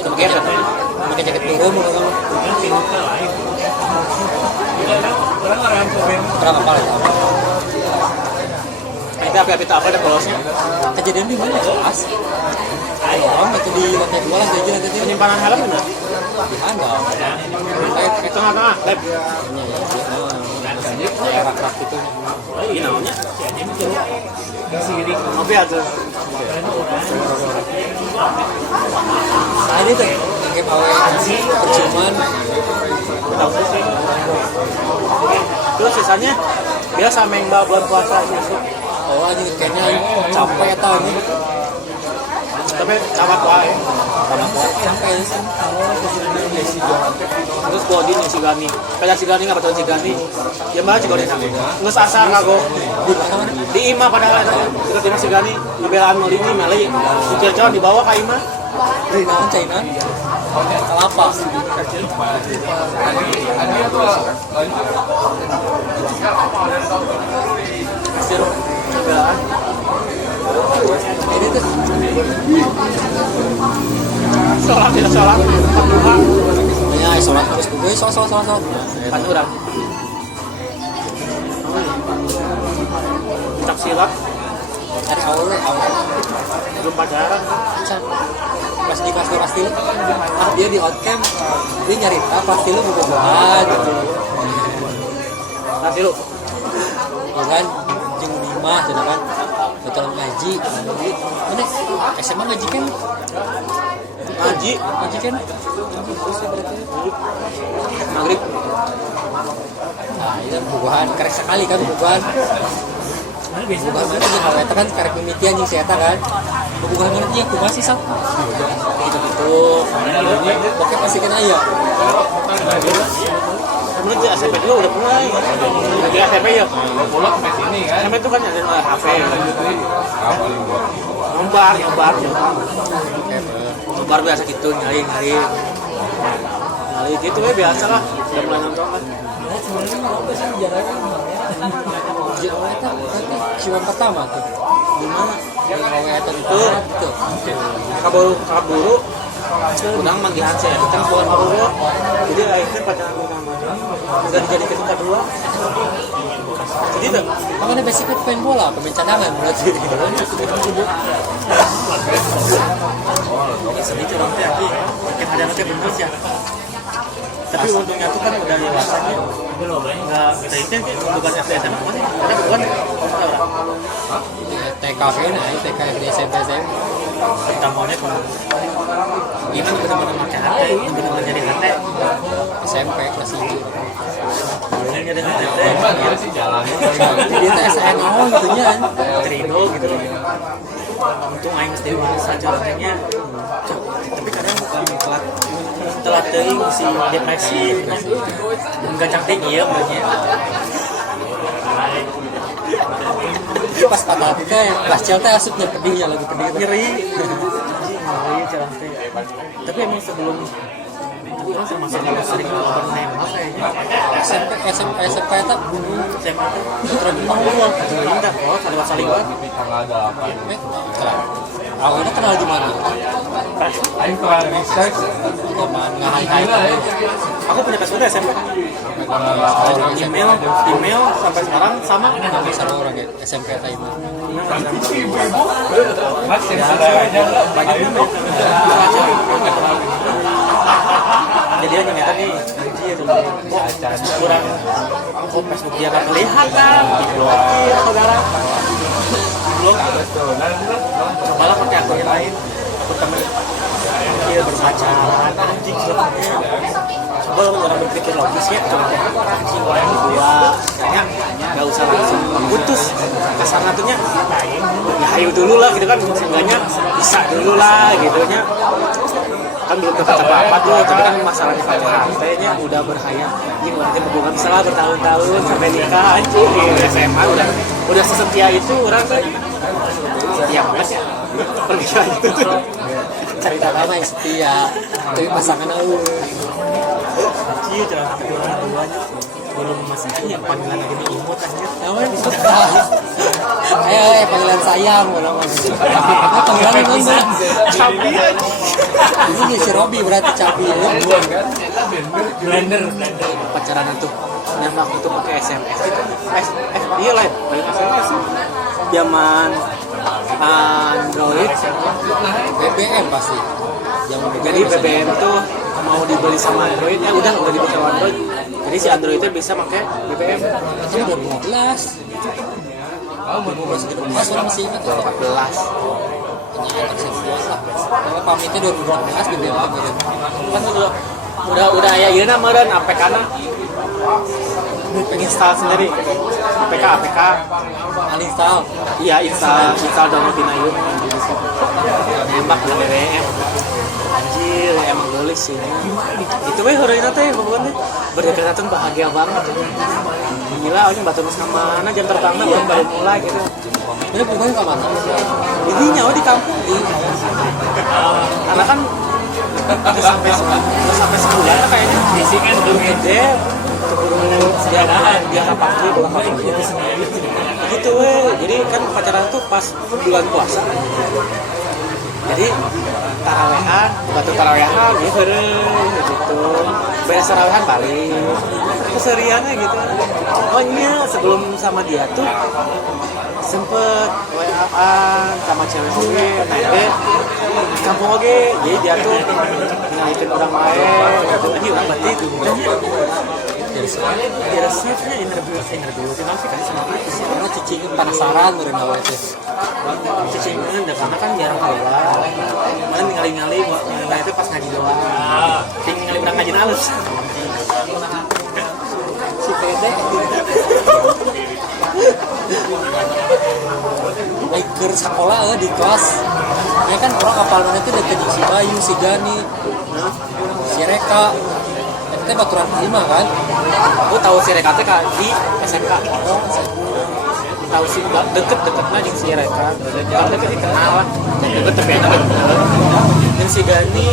Itu pakai jaket turun mau sama. Kurang apa lagi? itu api-api tak apa ada polosnya Kejadian di mana? Kelas. Orang itu di lantai 2 lantai 3 lantai 3 penyimpanan helm bener di handal. kayak tengah-tengah lab Kayak rak-rak gitu. ini namanya mobil tuh Nah ini tuh pakai pawai percuman. tahu sih terus sisanya dia sama yang bulan puasa masuk Oh ini kayaknya capek atau ini tapi camat wae capek sih. terus body nih Sigani pada Sigani nggak betul Sigani dia malah Sigani nggak asar kago Di mana? di Ima padahal kita di Sigani ngebelaan melini meli Sutirjon dibawa ke Ima Dari naon China? Kelapa. ngebelaan Ini tuh sholat tidak sholat berdoa ya sholat terus dulu. Sholat. kan orang tak silat Dari awal belum pacaran pas di kelas pasti dia di outcam dia nyari pasti lu bobogohan gitu. nanti lu Kan jeung lima cenah kan betul ngaji mana SMA ngaji kan Ngaji kan maghrib. nah itu bubuhan karek sekali kan bubuhan itu kalau eta kan karek mimitian jeung si eta kan bubuhan nanti aku masih sak gitu oke pasti kan aya Menurut SMP dulu udah mulai. Di SMP ya. pulang sampai sini kan. SMP itu kan ada HP. Ngembar. Ngembar biasa gitu nyari gitu ya biasa lah. Udah mulai nonton kan. Tapi ciuman pertama tuh Gimana? kalau eta itu tuh Kaburu kurang manggihan saya kan bukan kaburu. Jadi akhirnya pacaran pertama. Udah dijadikan kedua. Jadi tuh makanya basicnya pemain bola pemain cadangan berarti sedih curang teh tapi makin ada nanti bener ya. Tapi untungnya tuh kan udah dewasa nya nggak kita itu bukan SD SMA masih ada bukan TK kayaknya TK SD SMP kita maunya kalau ini kan benar-benar pakai hati benar-benar jadi hati SMP kelas 1 ini jadi hati Gimana sih jalannya? jadi TSN awal gitu nya Trino gitu untung aing dewasa jalannya tapi kadang telat teuing si depresi gancang tinggi ya menurutnya pas patah teh kelas cel teh asupnya pedihnya lagu pedih nyeri jalan teh tapi emang sebelum itu kan sama-sama sering ngelawan nembak kayaknya SMP eta SMA tuh terus ngomong indah kok saling banget awalnya kenal di mana? Aing kelar research. Zaman nge-high aku punya password SMP email sampai sekarang sama sampai sama orang ya SMP eta itu. Ibu-ibu. Mas yang saudaranya banyak jadi dia nyata nih anjir kurang kok Facebook dia nggak kelihatan diblokir saudara belum cobalah pakai akun yang lain akun temen dia berpacaran anjing sebenarnya coba lo orang berpikir logisnya coba anjing orang berdua kayaknya nggak usah langsung putus kasar natunya ya ayo dulu lah gitu kan seenggaknya bisa dulu lah gitu nya kan belum dekat apa-apa tuh tapi kan masalah di hati-nya udah berhayat ini berarti hubungan misalnya bertahun-tahun sampai nikah anjing di SMA udah sesetia itu orang tuh setia banget ya pernikahan itu tuh cerita lama yang setia tapi pasangan awal iya jangan sampai orang duanya belum masih yang panggilan lagi nih imut anjir namanya disebut ayo panggilan sayang orang panggilan mana cabi ini si Robi berarti cabi ya blender. pacaran itu yang waktu itu pakai SMS gitu iya lah paling SMS zaman Android BBM pasti jadi BBM itu mau dibeli sama Android udah dibeli sama Android jadi si Androidnya bisa pakai BBM itu 2015 2015 orang masih ingat 14 hanya tersebut lah kalau pamitnya 2015 BBM kan udah ya iya nama dan APK na install sendiri APK uninstall iya install downloadin aja nembak lah BBM anjir emang gelis sih itu weh hari nanti hubungan deh berdekatan bahagia banget gila ini batu nus mana jam terbangnya baru mulai gitu ini hubungannya ke mana? intinya di kampung karena kan udah sampai sebulan lah kayaknya isi kan belum gede dia kapaknya belum kapaknya gitu weh jadi kan pacaran tuh pas bulan puasa jadi tarawehan batu tarawehan gitu beres tarawehan balik keseriannya gitu oh iya sebelum sama dia tuh sempet WA-an sama cewek oke naik di kampung oke jadi dia tuh ngalitin orang lain gitu ini orang berarti di resepnya interview final sih kan sama dia sih karena cicing penasaran dari nawar itu cicingnya karena kan jarang keluar kan ningali-ningali itu pas ngaji doang. Ting ningali urang ngaji halus. Si pede ke sekolah di kelas ya kan orang apal mana itu deket si Bayu, si Gani, si Reka itu baturan lima kan. Aku tahu si Reka teh di SMK. Tahu sih deket-deket mah jeung si Reka. Deket dikenal lah. Deket tapi enak. Dan si Gani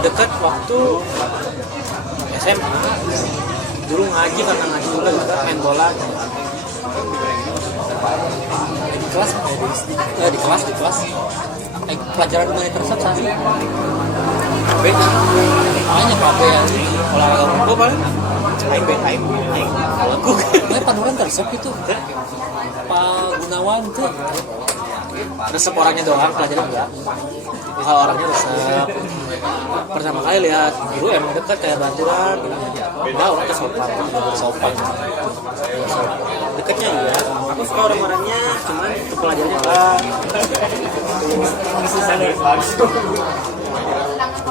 deket waktu SMA. Dulu ngaji karena ngaji juga main bola. Di kelas di kelas pelajaran humanitas apa sih? KB. Makanya KB ya. Olahraga umum paling aing lagu. Nah, panuran tersep itu. Pak Gunawan tuh. Resep orangnya doang, pelajaran enggak. Kalau orangnya resep. Pertama kali lihat guru emang dekat kayak baturan. Enggak, orangnya sopan. Dekatnya iya. Aku suka orang-orangnya, cuman itu pelajarannya enggak.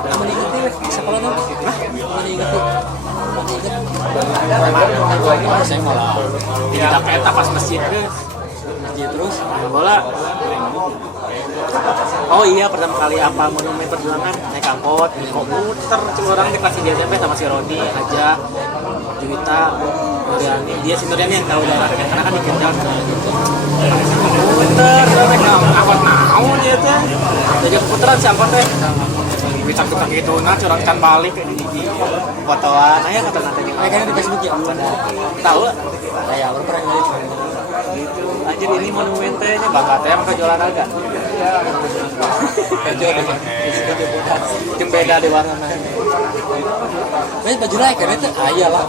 Mana inget nih sekolah tuh? Mana inget tuh? Saya malah Tidak peta pas masjid terus bola. Oh iya, pertama kali apa monumen perjuangan naik angkot, komuter cuma orang dikasih di SMP sama si Rodi aja, Juwita, Nuriani, dia si Nuriani yang tahu daerahnya karena kan dikejar. Komuter, naik angkot naon ya teh, diajak puteran si angkot teh. Bisa tukang gitu, nah curang kan balik kayak di fotoan, ayo kata nanti di kan di Facebook ya? Tahu? Ya, baru pernah ngeliat Gitu, aja ini monumen tehnya bangga teh maka jualan harga. kerja Yang beda di warna. Tapi baju lain kan itu ayah lah.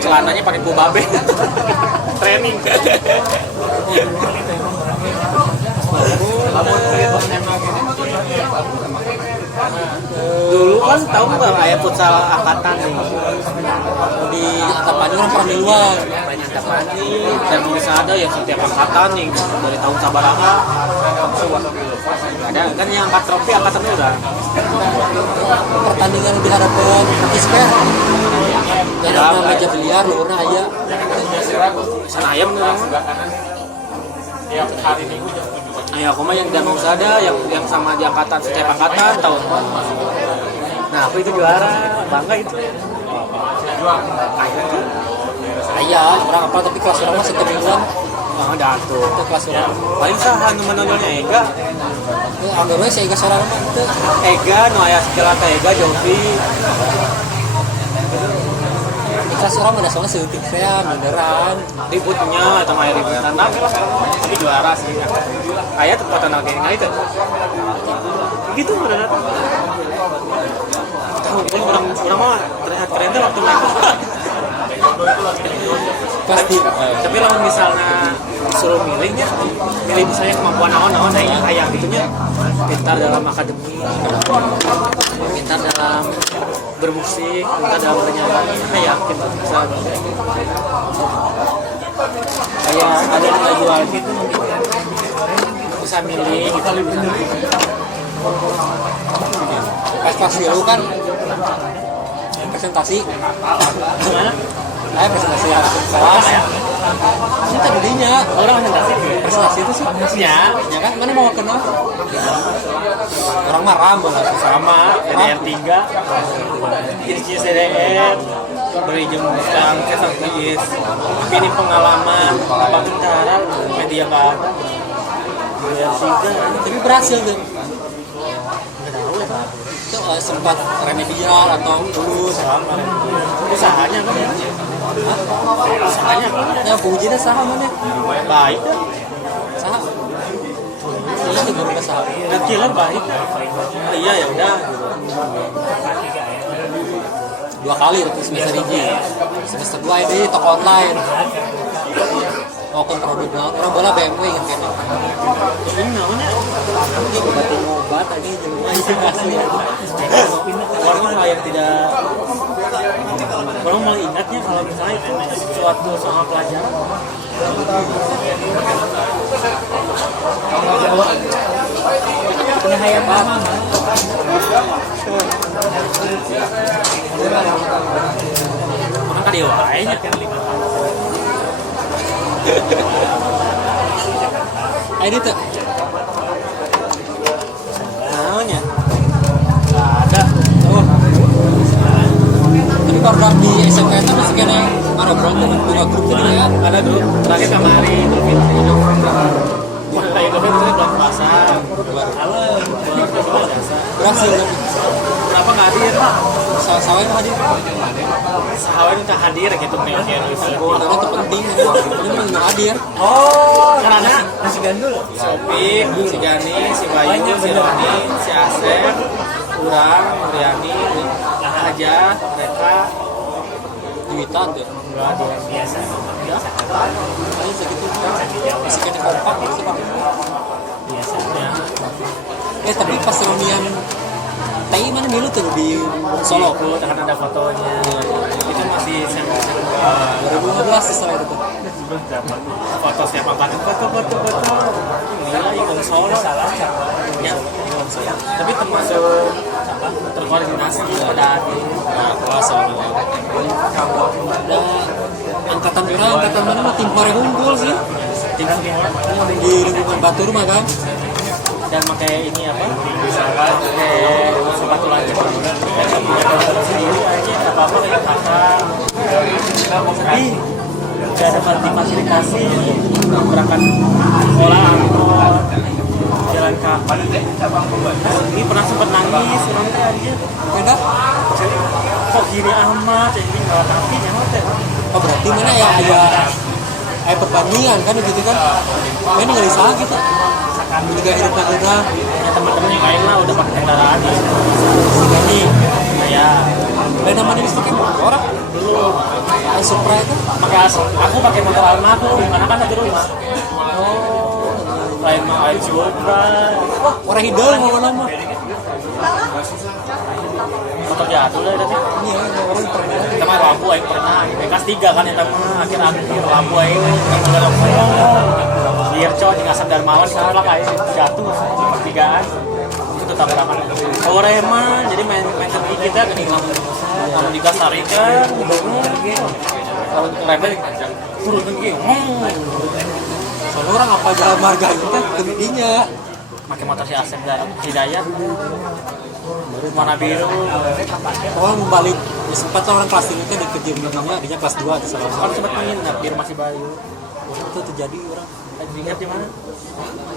Celananya pakai babe. Training. Dulu kan tahu nggak kayak futsal angkatan nih Di angkapan orang pernah di luar. banyak angkatan nih dan bisa ada yang setiap angkatan nih dari tahun sabaraha ada kan yang angkat trofi angkatannya udah Pertandingan di hadapan Isper. Dan ada meja biliar luarnya ayah. sana ayam nih orang ayah aku mah yang danau ada yang sama di angkatan setiap angkatan tahun. Nah aku itu juara bangga itu. Ayah, orang apa tapi kelas orang masih kemingguan. Oh, datu. Itu kelas orang. Paling saha nu menontonnya Ega. Anggarnya saya ingat seorang mah itu. Ega nu aya sekilas Ega Jovi. Di kelas orang ada soalnya seutik saya beneran. Ributnya atau main ributan lah tapi juara sih. Aya tempatan lagi ngai teh. Gitu beneran. Tahu kan orang mah terlihat keren teh waktu main. Pasti. Tapi lamun misalnya disuruh milihnya, milih misalnya kemampuan naon-naon kayak gitunya. Pintar dalam akademi, pintar dalam bermusik, pintar dalam bernyanyi, kayak gitu misalnya. Kayak ada yang jual gitu, bisa milih gitu. Pas dulu kan presentasi. Gimana? Presentasi kelas. Ini tadinya Orang presentasi itu sih. ya, Ya kan, mana mau kenal? Orang marah malah. sama DDR 3 Irci CDR beri jemput ke Sangkis ini pengalaman apa bentaran media nggak ada DDR 3 Tapi berhasil tuh. nggak tahu ya Itu sempat remedial atau lulus. usahanya kan ya usahanya kan Ya pengujiannya saham mana? baik kan Saham. Ini tuh baru saham. dan killer baik iya ya udah 2 kali waktu semester 1. Semester 2 ini toko online. Mau kan produk naon? Orang bola BMW inget kan? ini namanya Obat tadi asli. orang mah yang tidak orang malah ingatnya kalau misalnya itu suatu soal pelajaran Punya hayam mama. Orang kan dewa aja. Ini tuh. Namanya Ada. Oh. Tapi kalau di SMK itu masih kena mana bro? Buka grup itu ya. ada grup terakhir kemarin grup itu. Wah, itu kan bulan puasa. Halo, Berhasil tapi. kenapa nggak hadir? Sawah yang hadir. Sahawan itu hadir gitu nih. Karena itu penting. Ini memang hadir. Oh, karena Nasi gandul. Sopik, si Gani, si Bayu, si Roni, si Asep, Urang, Muriani, aja mereka Juwitan tuh. enggak ada yang biasa. Ini segitu. Masih kena kompak gitu pak. Biasanya. Tapi pas reunian TI mana dulu tuh di Solo. Solo kan ada fotonya. Itu masih SMP. 2015 setelah itu. Foto siapa banget foto. Gila, Iwan Solo salah. Ya, Iwan Solo. Tapi termasuk terkoordinasi pada Nah, kelas ada angkatan mana mah tim Pare unggul sih tim semua di lingkungan Batur mah kan. dan pakai ini apa? Pakai sepatu lanjut. Sendiri aja apa-apa kayak kakak. Sedih. Gak ada fasilitasi berangkat sekolah angkot jalan kaki. Ini pernah sempat nangis orang teh aja. Beda. Kok gini amat jadi nggak ngerti nyawa teh. Oh berarti mana ya ada perbandingan kan gitu kan. Ini nggak bisa gitu. Juga hidup orang. Ya teman-teman yang lain lah udah pakai kendaraan ya. Ini ya Lain namanya di situ orang dulu Supra itu. aku pakai motor Alma aku karena kan terus. Oh, lain mah aja Supra. Wah orang hidal mau nama. Motor jatuh lah tadi. Iya orang pernah. Kita mah lampu aing pernah. Kelas 3 kan eta mah akhir-akhir lampu aing kita lampu. Biar cowok di Asam Darmawan keplak aing jatuh pertigaan. Itu tetap rapat. Sore mah jadi main sendiri kita gini lamun digas tarikan kalau rebel turun lagi Soalnya orang apa jalan marga itu kan kemudinya pakai motor si Asep dan Hidayat warna biru. orang balik ya sempat orang kelas 3 kan dikejar minumnya adanya kelas 2 atau salah Kan sempat menginap di rumah si Bayu. itu terjadi orang Ingat di mana?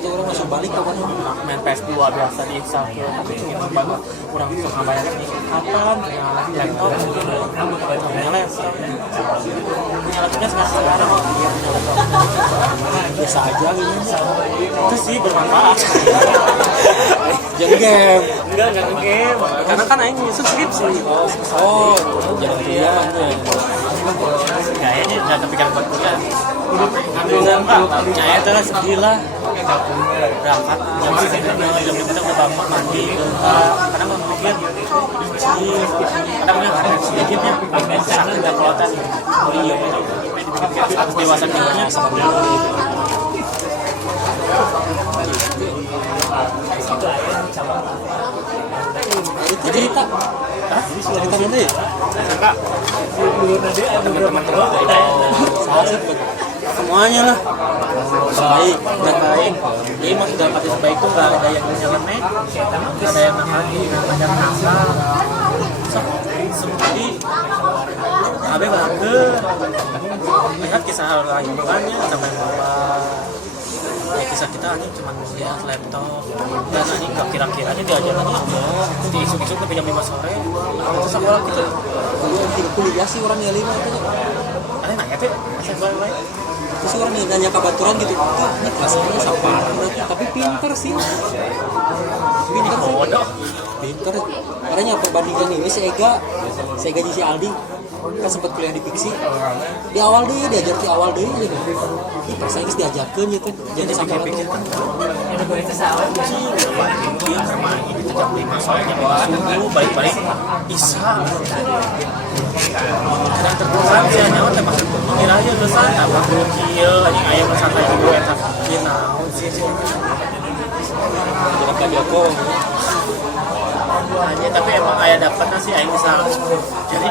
itu orang langsung balik kapan Main PS2 biasa di Instagram. Tapi cuma bagus. Kurang bisa ngabayangkan nih. Kapan punya laptop? Punya laptop. Punya laptopnya sekarang. Iya punya laptop. biasa aja gitu Itu sih bermanfaat. jadi game Enggak game. Karena kan aing subskripsi. oh jangan kuliah Kayaknya jangan kepikiran buat kuliah. Ngambil enggak? Nyaya itu lah sedih lah. Berangkat jam kita udah bangun mandi. Kadang nggak mikir. Kadang yang ada sedikitnya sakit dan pelotan. Iya. Harus dewasa dirinya sama dulu. jadi cerita cerita nanti Teman-teman semuanya lah baik dan baik. Jadi masih dalam arti sebaik itu nggak ada yang nyeleneh, nggak ada yang nakal, nggak ada yang nakal. Jadi abe bangga lihat kisah orang hubungannya sampai bapak. Ya, kisah kita ini cuma lihat laptop dan ini nggak kira-kiranya diajar aja di isu-isu sampai jam 5 sore terus sekolah gitu. kuliah sih orang yang 5 itu Ada nanya tuh asal baik. terus orang yang nanya kabaturan gitu kak ini kelasnya siapa berarti tapi pinter sih pinter sih Bodoh. pinter makanya perbandingan nih si Ega si Aldi kan sempat kuliah di Piksi di awal deh diajar di awal deh gitu persaing diajarkan gitu jadi sampai pikir Dia bermain di jam 5 sore jam 5 subuh balik-balik bisa kadang terkurang sih nyawa teh pas mengira aja dosa apa kieu anjing aya santai gitu eta kieu naon sih Tidak kayak Joko. Hanya tapi emang ayah dapatnya sih ayah bisa jadi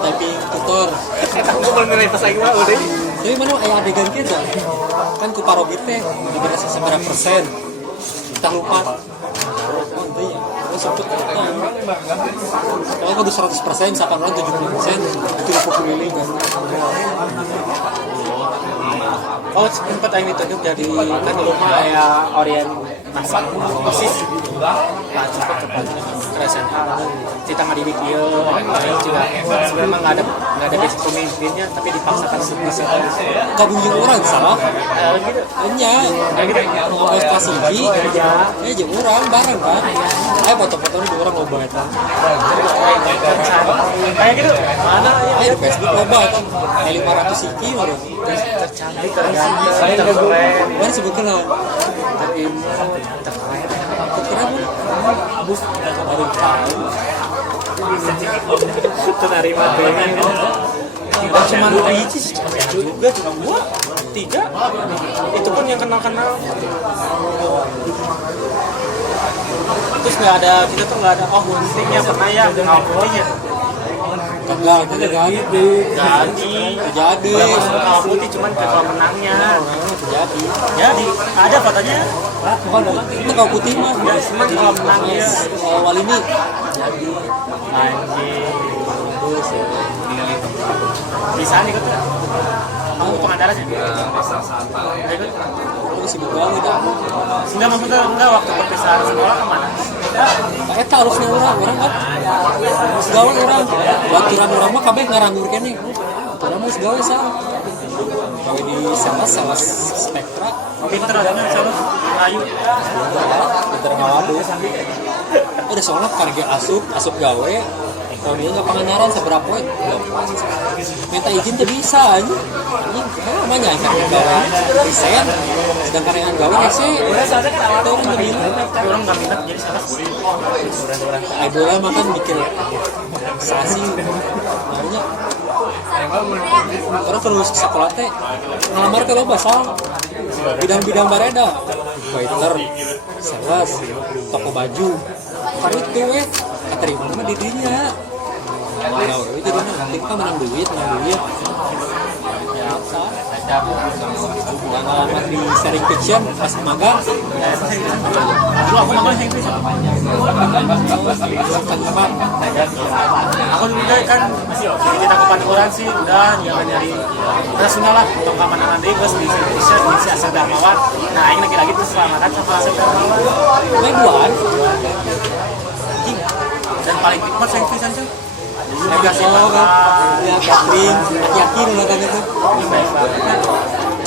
Typing tutor. Kamu belum nilai pas lagi mah udah. Tapi mana ayah adegan kita? Kan ku parogi teh dikasih seberapa persen? Kita lupa. Oh itu ya. Oh sebut. Kalau kudu 100%, misalkan orang 70%, itu udah keliling kan. Oh sempat aing ditunjuk jadi kan dulu mah aya orientasi osis nah cukup kerasan kita nggak didik dia juga sebenarnya nggak ada basic pemimpinnya tapi dipaksakan bisa Kabunjung orang salah. gitu Enya, harus kasih aja orang bareng kan. Ayo foto-foto di orang loba eta. kayak gitu mana ya Ayo di Facebook loba eta. 500 iki baru. tercantik terkeren Mari sebutkeun lah. Terkeren bus baru tahu. terima tidak cuma biji sih juga cuma dua tiga itu pun yang kenal terus nggak ada kita tuh nggak ada guntingnya pernah ya guntingnya Enggak ganti. Jadi. kalau putih cuman kalau menangnya Jadi. jadi ada fotonya Bukan itu kau putih mah. cuman kalau menangnya Wali ini. anjing bisa nih kan mau pengandarannya Itu sibuk banget dah. enggak maksudnya enggak waktu perpisahan sekolah kemana Eta harusnya orang kan segala orang baturan orang mah kabeh ngarangur kene orang mah segala sah gawe di selas spektra pinter adanya salah ayu pinter ngawadu ada soalnya karena asup gawe kalau dia nggak pengenaran seberapa we minta izin tuh bisa aja ini namanya kan gawe desain sedangkan yang gawe ese itu orang minat orang nggak minat jadi salah idola makan bikin sasi namanya orang terus ke sekolah teh ngelamar ke loba sal bidang-bidang bareda waiter sales toko baju karena itu weh keterima sama dirinya nah itu kita menang duit ya nggak ngalamat di sharing fiction pas magang dulu aku makan yang bisa aku juga kan kita ke Pancoran sih udah jangan nyari terus lah untuk keamanan nanti terus bisa si Asal Darmawan nah ini lagi-lagi terus selamatan sama Asal Darmawan Meduan dan paling nikmat saya pisan sih kasih kan ya Catherine yakin udah kan itu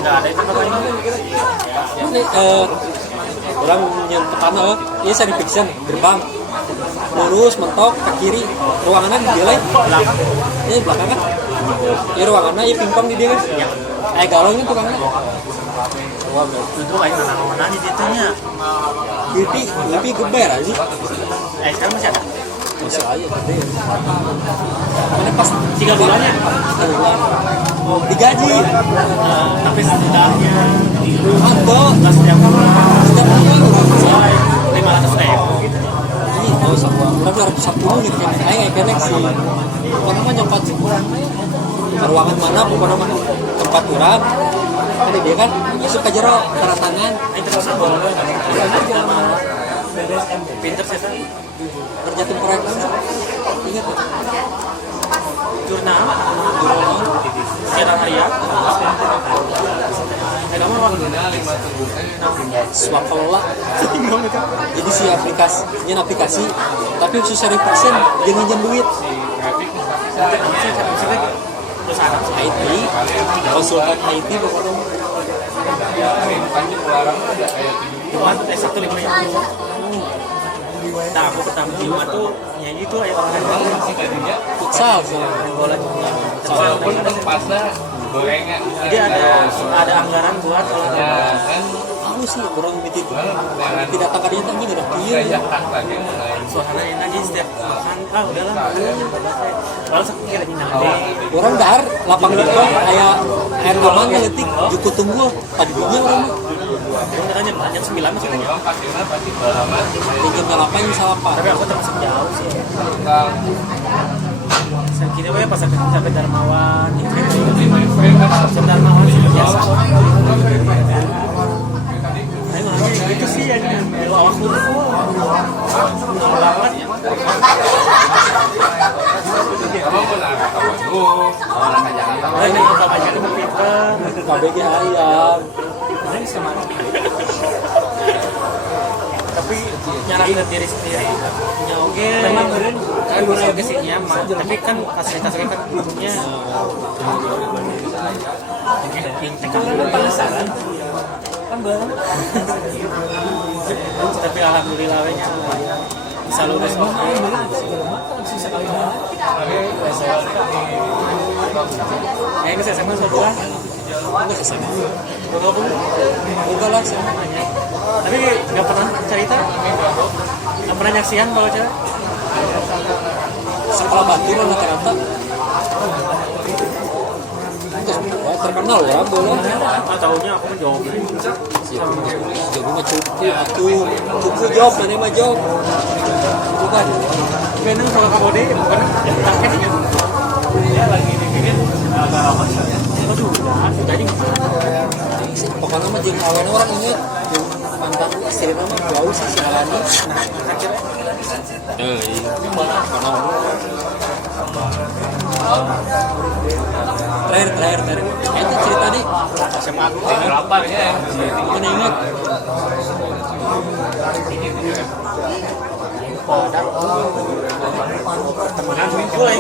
nggak ada itu namanya ini orang yang pertama ini sharing fiction gerbang lurus mentok ke kiri ruangannya di dia belakang ini belakang kan ini ruangannya ini pingpong di dia kan galon itu tukangnya itu kayak anak-anak di situnya Wipi geber aja sekarang masih ada masih aja gede mana pas 3 bulannya digaji tapi setidaknya atau setiap bulan setiap bulan 500.000 gitu ini mau sama berapa 210 gitu kan ayo pelek sih pokoknya mah nyokot ke ruangan mana pokoknya mah tempat kurang ada dia kan masuk ke jero tanda tangan itu satu pinter sih kerja temporer ingat tuh jurnal secara harian kamu swap kelola jadi si aplikasi tapi khusus sharing person dia nginjem duit terus ada IT konsultan IT pokoknya cuman satu lima nah aku pertama lima tuh nyanyi tuh ya futsal sih bola jadi ada anggaran buat olahraga baru sih orang mimiti itu. Tidak tak ada yang udah iya. Suasana enak aja setiap makan. Ah udahlah. Kalau sekira ini nanti. Orang dahar lapang di bawah kayak air gaman ngeletik juku tunggu tadi dunia orang mah. Orang katanya banyak 9 masih banyak. Jam 8 bisa apa? Tapi aku termasuk jauh sih. Saya kira ya pas sampai Darmawan gitu. Sampai Darmawan sih biasa. Tapi makanya gitu sih ya. Kalau awak dulu banget ya. Ini utamanya itu Peter. KBG ayam. Ini sama. Tapi nyaranin diri sendiri punya oke memang kan bisa ke sini nyaman tapi kan fasilitasnya kan umumnya kan penasaran kan bareng tapi alhamdulillah nya bisa lulus oke ini saya sama sebelah Enggak kesana. Enggak lah sama tapi nggak pernah cerita nggak pernah nyaksian kalau cewek Sekolah batu lah rata-rata. Terkenal ya bola. Tahunya aku menjawab Jadi mah cukup job mana mah job. Bukan. Bener soal kabode bukan taknya sih. Dia lagi dibikin aduh sudah aja Pokoknya mah jeung awalnya orang inget mantan istri mah jauh sih si Alani. Iya. Terakhir. Itu cerita nih. SMA berapa ya? Mana ingat? temenan mulai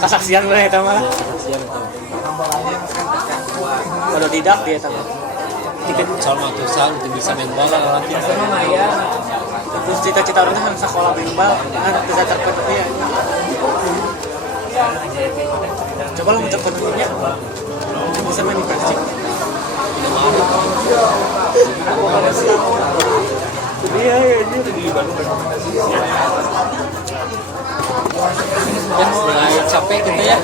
kesaksian mulai itu malah kalau tidak dia tahu Soal matusan itu bisa main bola nanti. terus cita-cita orang kan sekolah bimbel kan bisa terpenuhi ya coba lo mau terpenuhinya bisa main di Persib iya ini di Bandung Ya, mulai capek kita ya.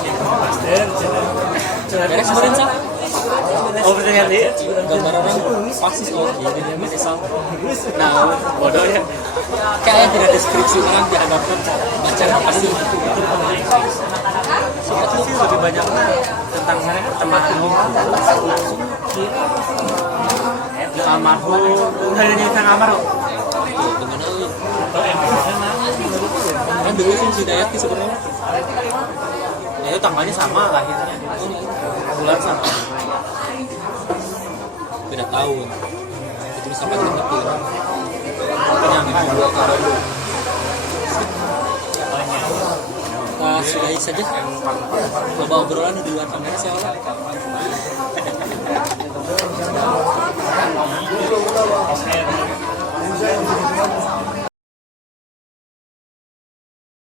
Beres kemarin sah. oh bener nih Gambar orang pasti soal ini dia menyesal. nah bodoh ya Kayak tidak deskripsi orang dihadapkan bacaan pasti. itu sih lebih banyak tentang teman almarhum hanya tentang almarhum Kan dulu sih si Dayat sih sebenarnya. ya itu tanggalnya sama lahirnya bulan sama Beda tahun. Itu bisa pakai ngerti. Nah, sudahi saja. Coba obrolan di luar kamera saya olah.